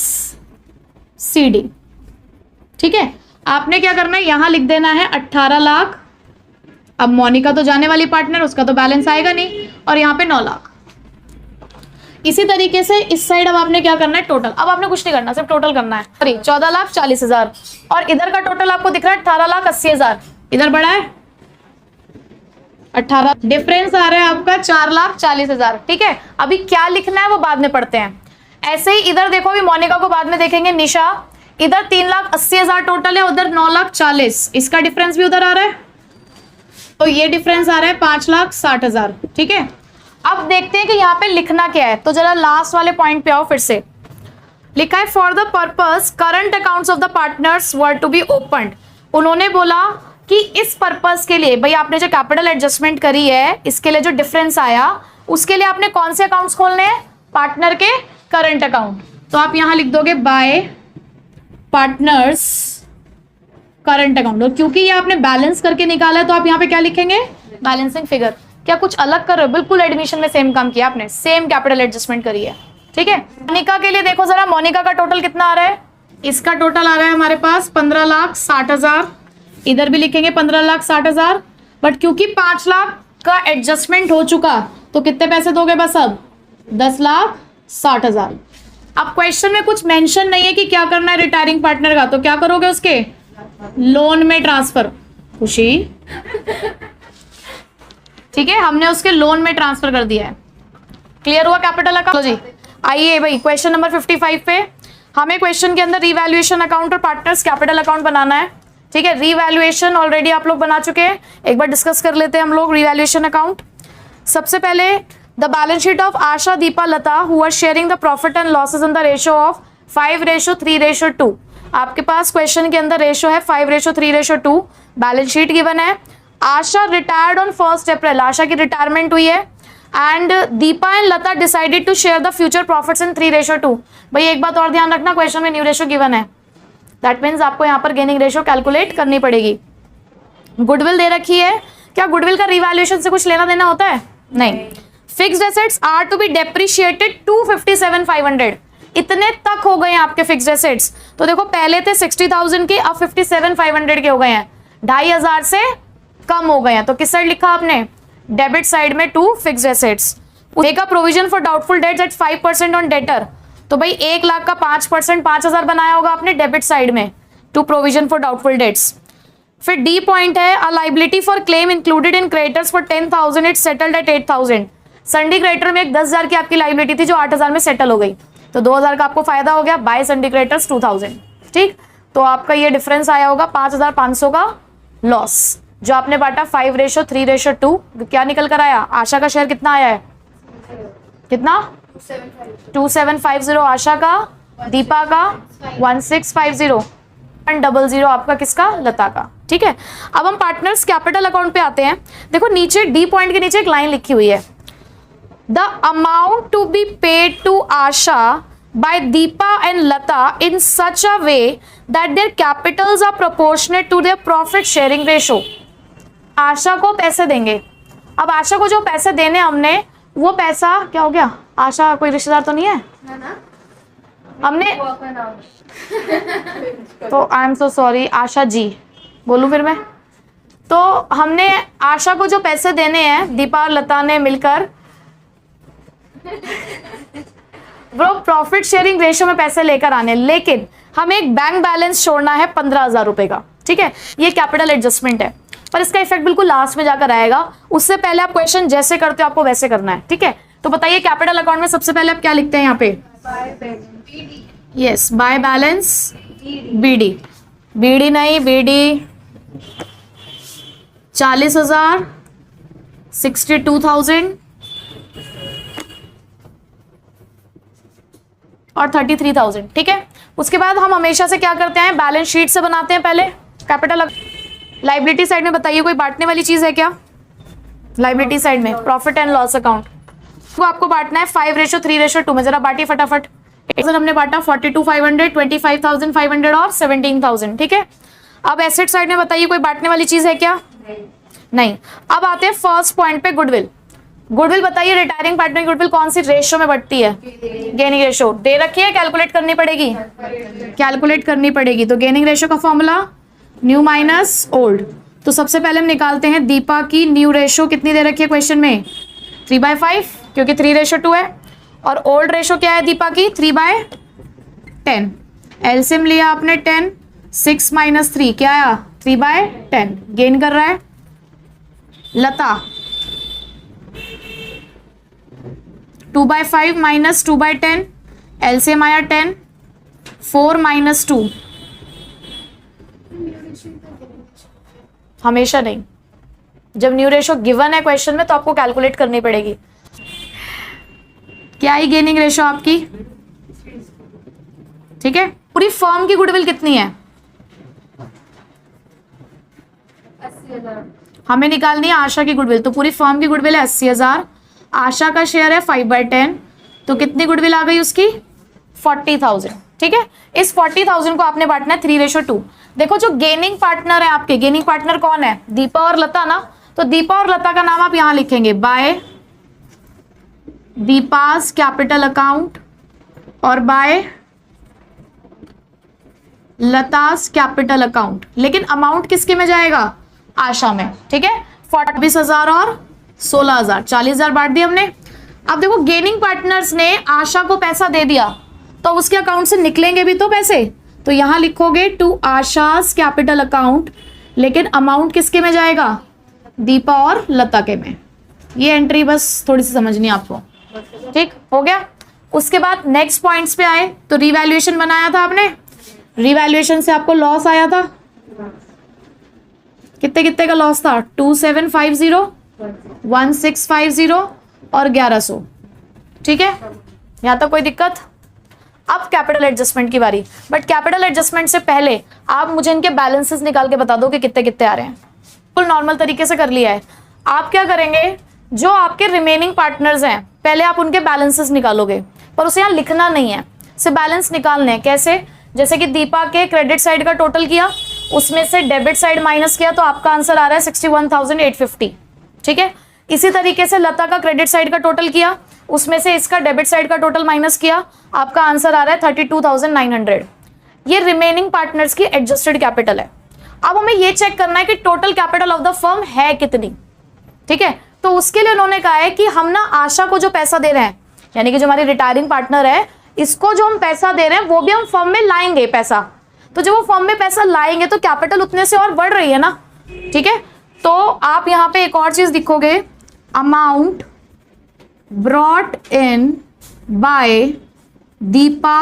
सीडी, ठीक है। आपने क्या करना है? यहां लिख देना है 18 लाख। अब मोनिका तो जाने वाली पार्टनर, उसका तो बैलेंस आएगा नहीं, और यहाँ पे 9 लाख। इसी तरीके से इस साइड अब आपने क्या करना है? टोटल। अब आपने कुछ नहीं करना, सिर्फ टोटल करना है। सॉरी, 14,40,000, और इधर का टोटल आपको दिख रहा है 18,80,000। इधर बड़ा है 18, डिफरेंस आ रहा है आपका 4,40,000, ठीक है। अभी क्या लिखना है वो बाद में पढ़ते हैं। ऐसे ही इधर देखो, अभी मोनिका को बाद में देखेंगे। निशा, इधर 3,80,000 टोटल है, उधर 9,40,000, इसका डिफरेंस भी उधर आ रहा है, तो ये डिफरेंस आ रहा है 5,60,000, ठीक है। अब देखते हैं कि यहाँ पे लिखना क्या है। तो जरा लास्ट वाले पॉइंट पे आओ। फिर से लिखा है for the purpose current accounts of the partners were to be opened. उन्होंने बोला कि इस पर्पस के लिए, भाई आपने जो कैपिटल एडजस्टमेंट करी है इसके लिए जो डिफरेंस आया, उसके लिए आपने कौन से अकाउंट्स खोलने हैं? पार्टनर के करंट अकाउंट। तो आप यहां लिख दोगे बाय पार्टनर्स करंट अकाउंट, और क्योंकि ये आपने बैलेंस करके निकाला है तो आप यहाँ पे क्या लिखेंगे? Balancing figure. क्या कुछ अलग कर रहे हो? बिल्कुल एडमिशन में सेम काम किया आपने, सेम कैपिटल एडजस्टमेंट करी है, ठीक है। मोनिका के लिए देखो जरा, मोनिका का टोटल कितना आ रहा है? इसका टोटल आ रहा है हमारे पास 15,60,000। इधर भी लिखेंगे 15,60,000, बट क्योंकि 5 लाख का एडजस्टमेंट हो चुका, तो कितने पैसे दोगे बस अब? 10,60,000। अब क्वेश्चन में कुछ मेंशन नहीं है कि क्या करना है रिटायरिंग पार्टनर का, तो क्या करोगे? उसके लोन में ट्रांसफर। खुशी, ठीक है, हमने उसके लोन में ट्रांसफर कर दिया है। क्लियर हुआ कैपिटल अकाउंट जी। आइए भाई क्वेश्चन नंबर 55 पे। हमें क्वेश्चन के अंदर रीवैल्यूएशन अकाउंट और पार्टनर्स कैपिटल अकाउंट बनाना है, ठीक है। रीवैल्यूएशन ऑलरेडी आप लोग बना चुके हैं, एक बार डिस्कस कर लेते हैं हम लोग रीवैल्यूएशन अकाउंट। सबसे पहले the balance sheet of Asha, Deepa, Lata who are sharing the profit and losses in the ratio of 5:3:2। आपके पास क्वेश्चन के अंदर रेशो है 5:3:2। बैलेंस शीट गिवन है। आशा रिटायर्ड ऑन 1 अप्रैल, आशा की रिटायरमेंट हुई है, and Deepa and Lata decided to share the future profits in 3:2। भाई एक बात और ध्यान रखना, क्वेश्चन में न्यू रेशो गिवन है, दैट मीन्स आपको यहाँ पर गेनिंग रेशो कैलकुलेट करनी पड़ेगी। गुडविल दे रखी है, क्या गुडविल का रिवैल्यूएशन से कुछ लेना देना होता है? नहीं। Fixed assets are to be depreciated 257,500, इतने तक हो गए हैं आपके फिक्स्ड एसेट्स। तो देखो पहले थे 60,000 के, अब 57,500 के हो गए हैं। 2,500 से कम हो गए हैं, तो किस साइड लिखा आपने? डेबिट साइड में टू फिक्स्ड एसेट्स। का provision for doubtful debts at 5% on debtor, तो भाई 1 लाख का 5% 5,000 बनाया होगा आपने डेबिट साइड में, to provision for doubtful debts. फिर डी पॉइंट है, a liability for claim included in creditors for 10,000 it settled at 8,000। Sundry creditor में एक 10,000 की आपकी लाइबिलिटी थी जो 8,000 में सेटल हो गई, तो 2,000 का आपको फायदा हो गया, बाय संडी क्रेडिटर्स 2,000। ठीक, तो आपका ये डिफरेंस आया होगा 5,500 का लॉस जो आपने बांटा 5:3:2। क्या निकल कर आया? आशा का शेयर कितना आया है? कितना? 2750 आशा का, दीपा का 1650, 100 आपका किसका? लता का। ठीक है, अब हम पार्टनर्स कैपिटल अकाउंट पे आते हैं। देखो नीचे डी पॉइंट के नीचे एक लाइन लिखी हुई है, the amount to be paid to Asha by Deepa and Lata in such a way that their capitals are proportionate to their profit sharing ratio। आशा को पैसे देंगे। अब आशा को जो पैसे देने हमने, वो पैसा क्या हो गया? आशा कोई रिश्तेदार तो नहीं है ना? हमने तो I am so sorry, Asha ji बोलूं फिर मैं। तो हमने आशा को जो पैसे देने हैं दीपा और लता ने मिलकर वो प्रॉफिट शेयरिंग रेशियो में पैसे लेकर आने, लेकिन हमें एक बैंक बैलेंस छोड़ना है 15,000 रुपए का। ठीक है, ये कैपिटल एडजस्टमेंट है, पर इसका इफेक्ट बिल्कुल लास्ट में जाकर आएगा। उससे पहले आप क्वेश्चन जैसे करते हो आपको वैसे करना है। ठीक है, तो बताइए कैपिटल अकाउंट में सबसे पहले आप क्या लिखते हैं यहाँ पे? Yes, by balance BD. BD नहीं, बीडी 40,000, 62,000 और 33,000। ठीक है, उसके बाद हम हमेशा से क्या करते हैं? बैलेंस शीट से बनाते हैं पहले कैपिटल। लाइबिलिटी साइड में बताइए कोई बांटने वाली चीज है क्या? लाइबिलिटी साइड में प्रॉफिट एंड लॉस अकाउंट को आपको बांटना है 5:3:2 में। जरा बांटिए फटाफट। हमने बांटा 42,500, 25,500 और 17,000। ठीक है, अब एसेट साइड में बताइए कोई बांटने वाली चीज है क्या? नहीं। अब आते हैं फर्स्ट पॉइंट पे, गुडविल। गुडविल बताइए रिटायरिंग पार्टनर की गुडविल कौन सी रेशियो में बढ़ती है? Gaining ratio. दे रखी है, कैलकुलेट करनी पड़ेगी, कैलकुलेट करनी पड़ेगी। तो गेनिंग रेशियो का फॉर्मूला न्यू माइनस ओल्ड। तो सबसे पहले हम निकालते हैं दीपा की न्यू रेशियो कितनी दे रखी है क्वेश्चन में? 3/5, क्योंकि 3:2 है। और ओल्ड रेशियो क्या है दीपा की? 3/10। एलसीएम लिया आपने 10, 6 - 3 क्या आया? 3/10। गेन कर रहा है लता 2/5 - 2/10, एलसीएम आया 10, 4 - 2 हमेशा नहीं, जब न्यू रेशियो गिवन है क्वेश्चन में तो आपको कैलकुलेट करनी पड़ेगी। क्या आई गेनिंग रेशियो आपकी? ठीक है, पूरी फर्म की गुडविल कितनी है? 80,000। हमें निकालनी है आशा की गुडविल। तो पूरी फर्म की गुडविल है 80,000। आशा का शेयर है 5/10, तो कितनी गुडविल आ गई उसकी? 40,000। ठीक है, इस 40,000 को आपने बांटना है 3:2। देखो जो गेनिंग पार्टनर है आपके, गेनिंग पार्टनर कौन है? दीपा और लता ना। तो दीपा और लता का नाम आप यहां लिखेंगे बाय दीपास कैपिटल अकाउंट और बाय लतास कैपिटल अकाउंट। लेकिन अमाउंट किसके में जाएगा? आशा में। ठीक है, 20,000 और 16,000, 40,000 बांट दिए हमने। अब देखो गेनिंग पार्टनर्स ने आशा को पैसा दे दिया तो उसके अकाउंट से निकलेंगे भी तो पैसे, तो यहां लिखोगे टू आशास कैपिटल अकाउंट, लेकिन अमाउंट किसके में जाएगा? दीपा और लता के में। ये एंट्री बस थोड़ी सी समझनी है आपको। ठीक हो गया। उसके बाद नेक्स्ट पॉइंट्स पे आए तो रिवैल्यूएशन बनाया था आपने। रिवैल्यूएशन से आपको लॉस आया था, कितने कितने का लॉस था? 2750, 1650 और 1100। ठीक है, यहां तक कोई दिक्कत? अब कैपिटल एडजस्टमेंट की बारी। बट कैपिटल एडजस्टमेंट से पहले आप मुझे इनके बैलेंसेस निकाल के बता दो कि कितने कितने आ रहे हैं। फुल नॉर्मल तरीके से कर लिया है। आप क्या करेंगे, जो आपके रिमेनिंग पार्टनर्स हैं पहले आप उनके बैलेंसेस निकालोगे, पर उसे यहाँ लिखना नहीं है, सिर्फ बैलेंस निकालने हैं। कैसे? जैसे कि दीपा के क्रेडिट साइड का टोटल किया, उसमें से डेबिट साइड माइनस किया, तो आपका आंसर आ रहा है 61,850। ठीक है, इसी तरीके से लता का क्रेडिट साइड का टोटल किया, उसमें से इसका डेबिट साइड का टोटल माइनस किया, आपका आंसर आ रहा है 32,900। ये रिमेनिंग पार्टनर्स की एडजस्टेड कैपिटल है। अब हमें ये चेक करना है कि total capital of the firm है कितनी, ठीक है। तो उसके लिए उन्होंने कहा है कि हम ना आशा को जो पैसा दे रहे हैं, यानी कि जो हमारी रिटायरिंग पार्टनर है, इसको जो हम पैसा दे रहे हैं वो भी हम फर्म में लाएंगे पैसा। तो जब वो फर्म में पैसा लाएंगे तो कैपिटल उतने से और बढ़ रही है ना, ठीक है। तो आप यहां पे एक और चीज लिखोगे, amount brought in by Deepa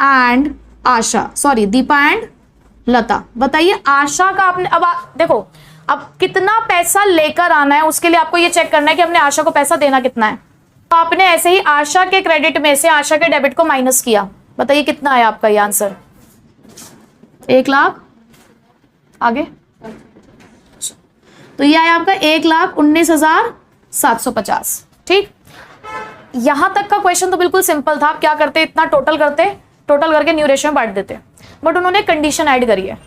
and Asha, sorry Deepa and Lata. बताइए आशा का आपने, अब देखो अब कितना पैसा लेकर आना है उसके लिए आपको ये चेक करना है कि हमने आशा को पैसा देना कितना है। तो आपने ऐसे ही आशा के क्रेडिट में से आशा के डेबिट को माइनस किया, बताइए कितना है आपका ये आंसर, 1 लाख। आगे तो ये आया आपका 1,19,750, ठीक। यहां तक का क्वेश्चन तो बिल्कुल सिंपल था। आप क्या करते, इतना टोटल करते, टोटल करके न्यू रेशियो में बांट देते, बट उन्होंने कंडीशन ऐड करी है।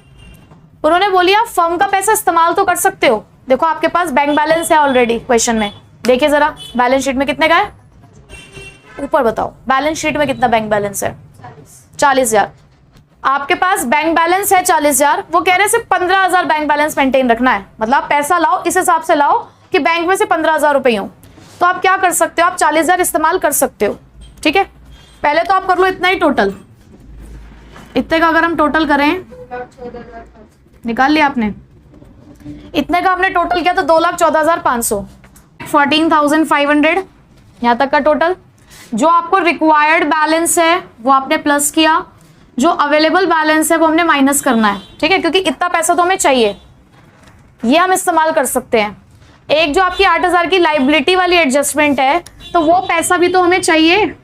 उन्होंने बोली आप फर्म का पैसा इस्तेमाल तो कर सकते हो, देखो आपके पास बैंक बैलेंस है ऑलरेडी क्वेश्चन में, देखिए जरा बैलेंस शीट में कितने का है, ऊपर बताओ बैलेंस शीट में कितना बैंक बैलेंस है, 40,000। आपके पास बैंक बैलेंस है 40,000, वो कह रहे सिर्फ 15,000 बैंक बैलेंस मेंटेन रखना है, मतलब आप पैसा लाओ इस हिसाब से लाओ कि बैंक में से 15,000 रुपए हो। तो आप क्या कर सकते हो, आप 40,000 इस्तेमाल कर सकते हो, ठीक है। पहले तो आप कर लो इतना ही टोटल, इतने का अगर हम टोटल करें, निकाल लिया आपने, इतने का आपने टोटल किया तो 2,14,500, 14,500 यहां तक का टोटल। जो आपको रिक्वायर्ड बैलेंस है वो आपने प्लस किया, जो अवेलेबल बैलेंस है वो हमने माइनस करना है, ठीक है, क्योंकि इतना पैसा तो हमें चाहिए, ये हम इस्तेमाल कर सकते हैं। एक जो आपकी 8,000 की लाइबिलिटी वाली एडजस्टमेंट है, तो वो पैसा भी तो हमें चाहिए,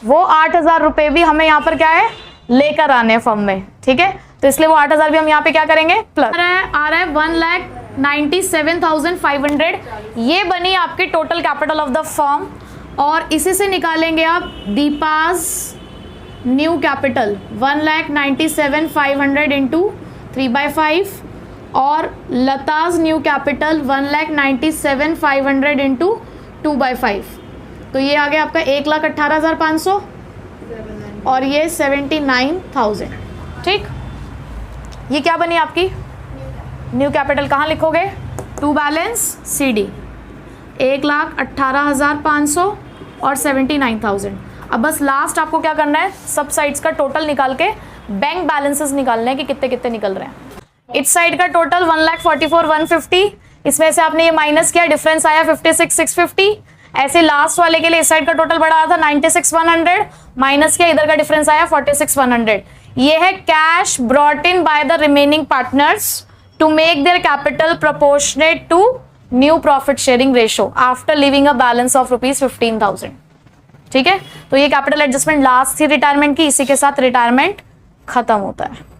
वो 8,000 रुपए भी हमें यहाँ पर क्या है लेकर आने फर्म में, ठीक है। तो इसलिए वो 8,000 भी हम यहाँ पे क्या करेंगे प्लस। आ रहा है 1,97,500, ये बनी आपकी total capital of the firm. और इसी से निकालेंगे आप दीपाज न्यू कैपिटल 1,97,500 इंटू 3/5 और लताज न्यू कैपिटल 1,97,500 इंटू 2/5। तो ये आ गया आपका 1,18,500 और ये 79,000, ठीक। ये क्या बनी आपकी न्यू कैपिटल, कहाँ लिखोगे, टू बैलेंस CD 1,18,500 और 79,000। अब बस लास्ट आपको क्या करना है, सब साइड्स का टोटल निकाल के बैंक बैलेंसेस निकालने हैं कि कितने कितने निकल रहे हैं। इस साइड का टोटल 1,44,150, इसमें से आपने ये माइनस किया, डिफरेंस आया 56,650। ऐसे लास्ट वाले के लिए इस साइड का टोटल बढ़ा था 96,100, माइनस किया, इधर का डिफरेंस आया 46,100। ये है cash brought in by the remaining partners to make their capital proportionate to new profit sharing ratio after living a balance of ₹15,000, ठीक है। तो ये कैपिटल एडजस्टमेंट लास्ट थी रिटायरमेंट की, इसी के साथ रिटायरमेंट खत्म होता है।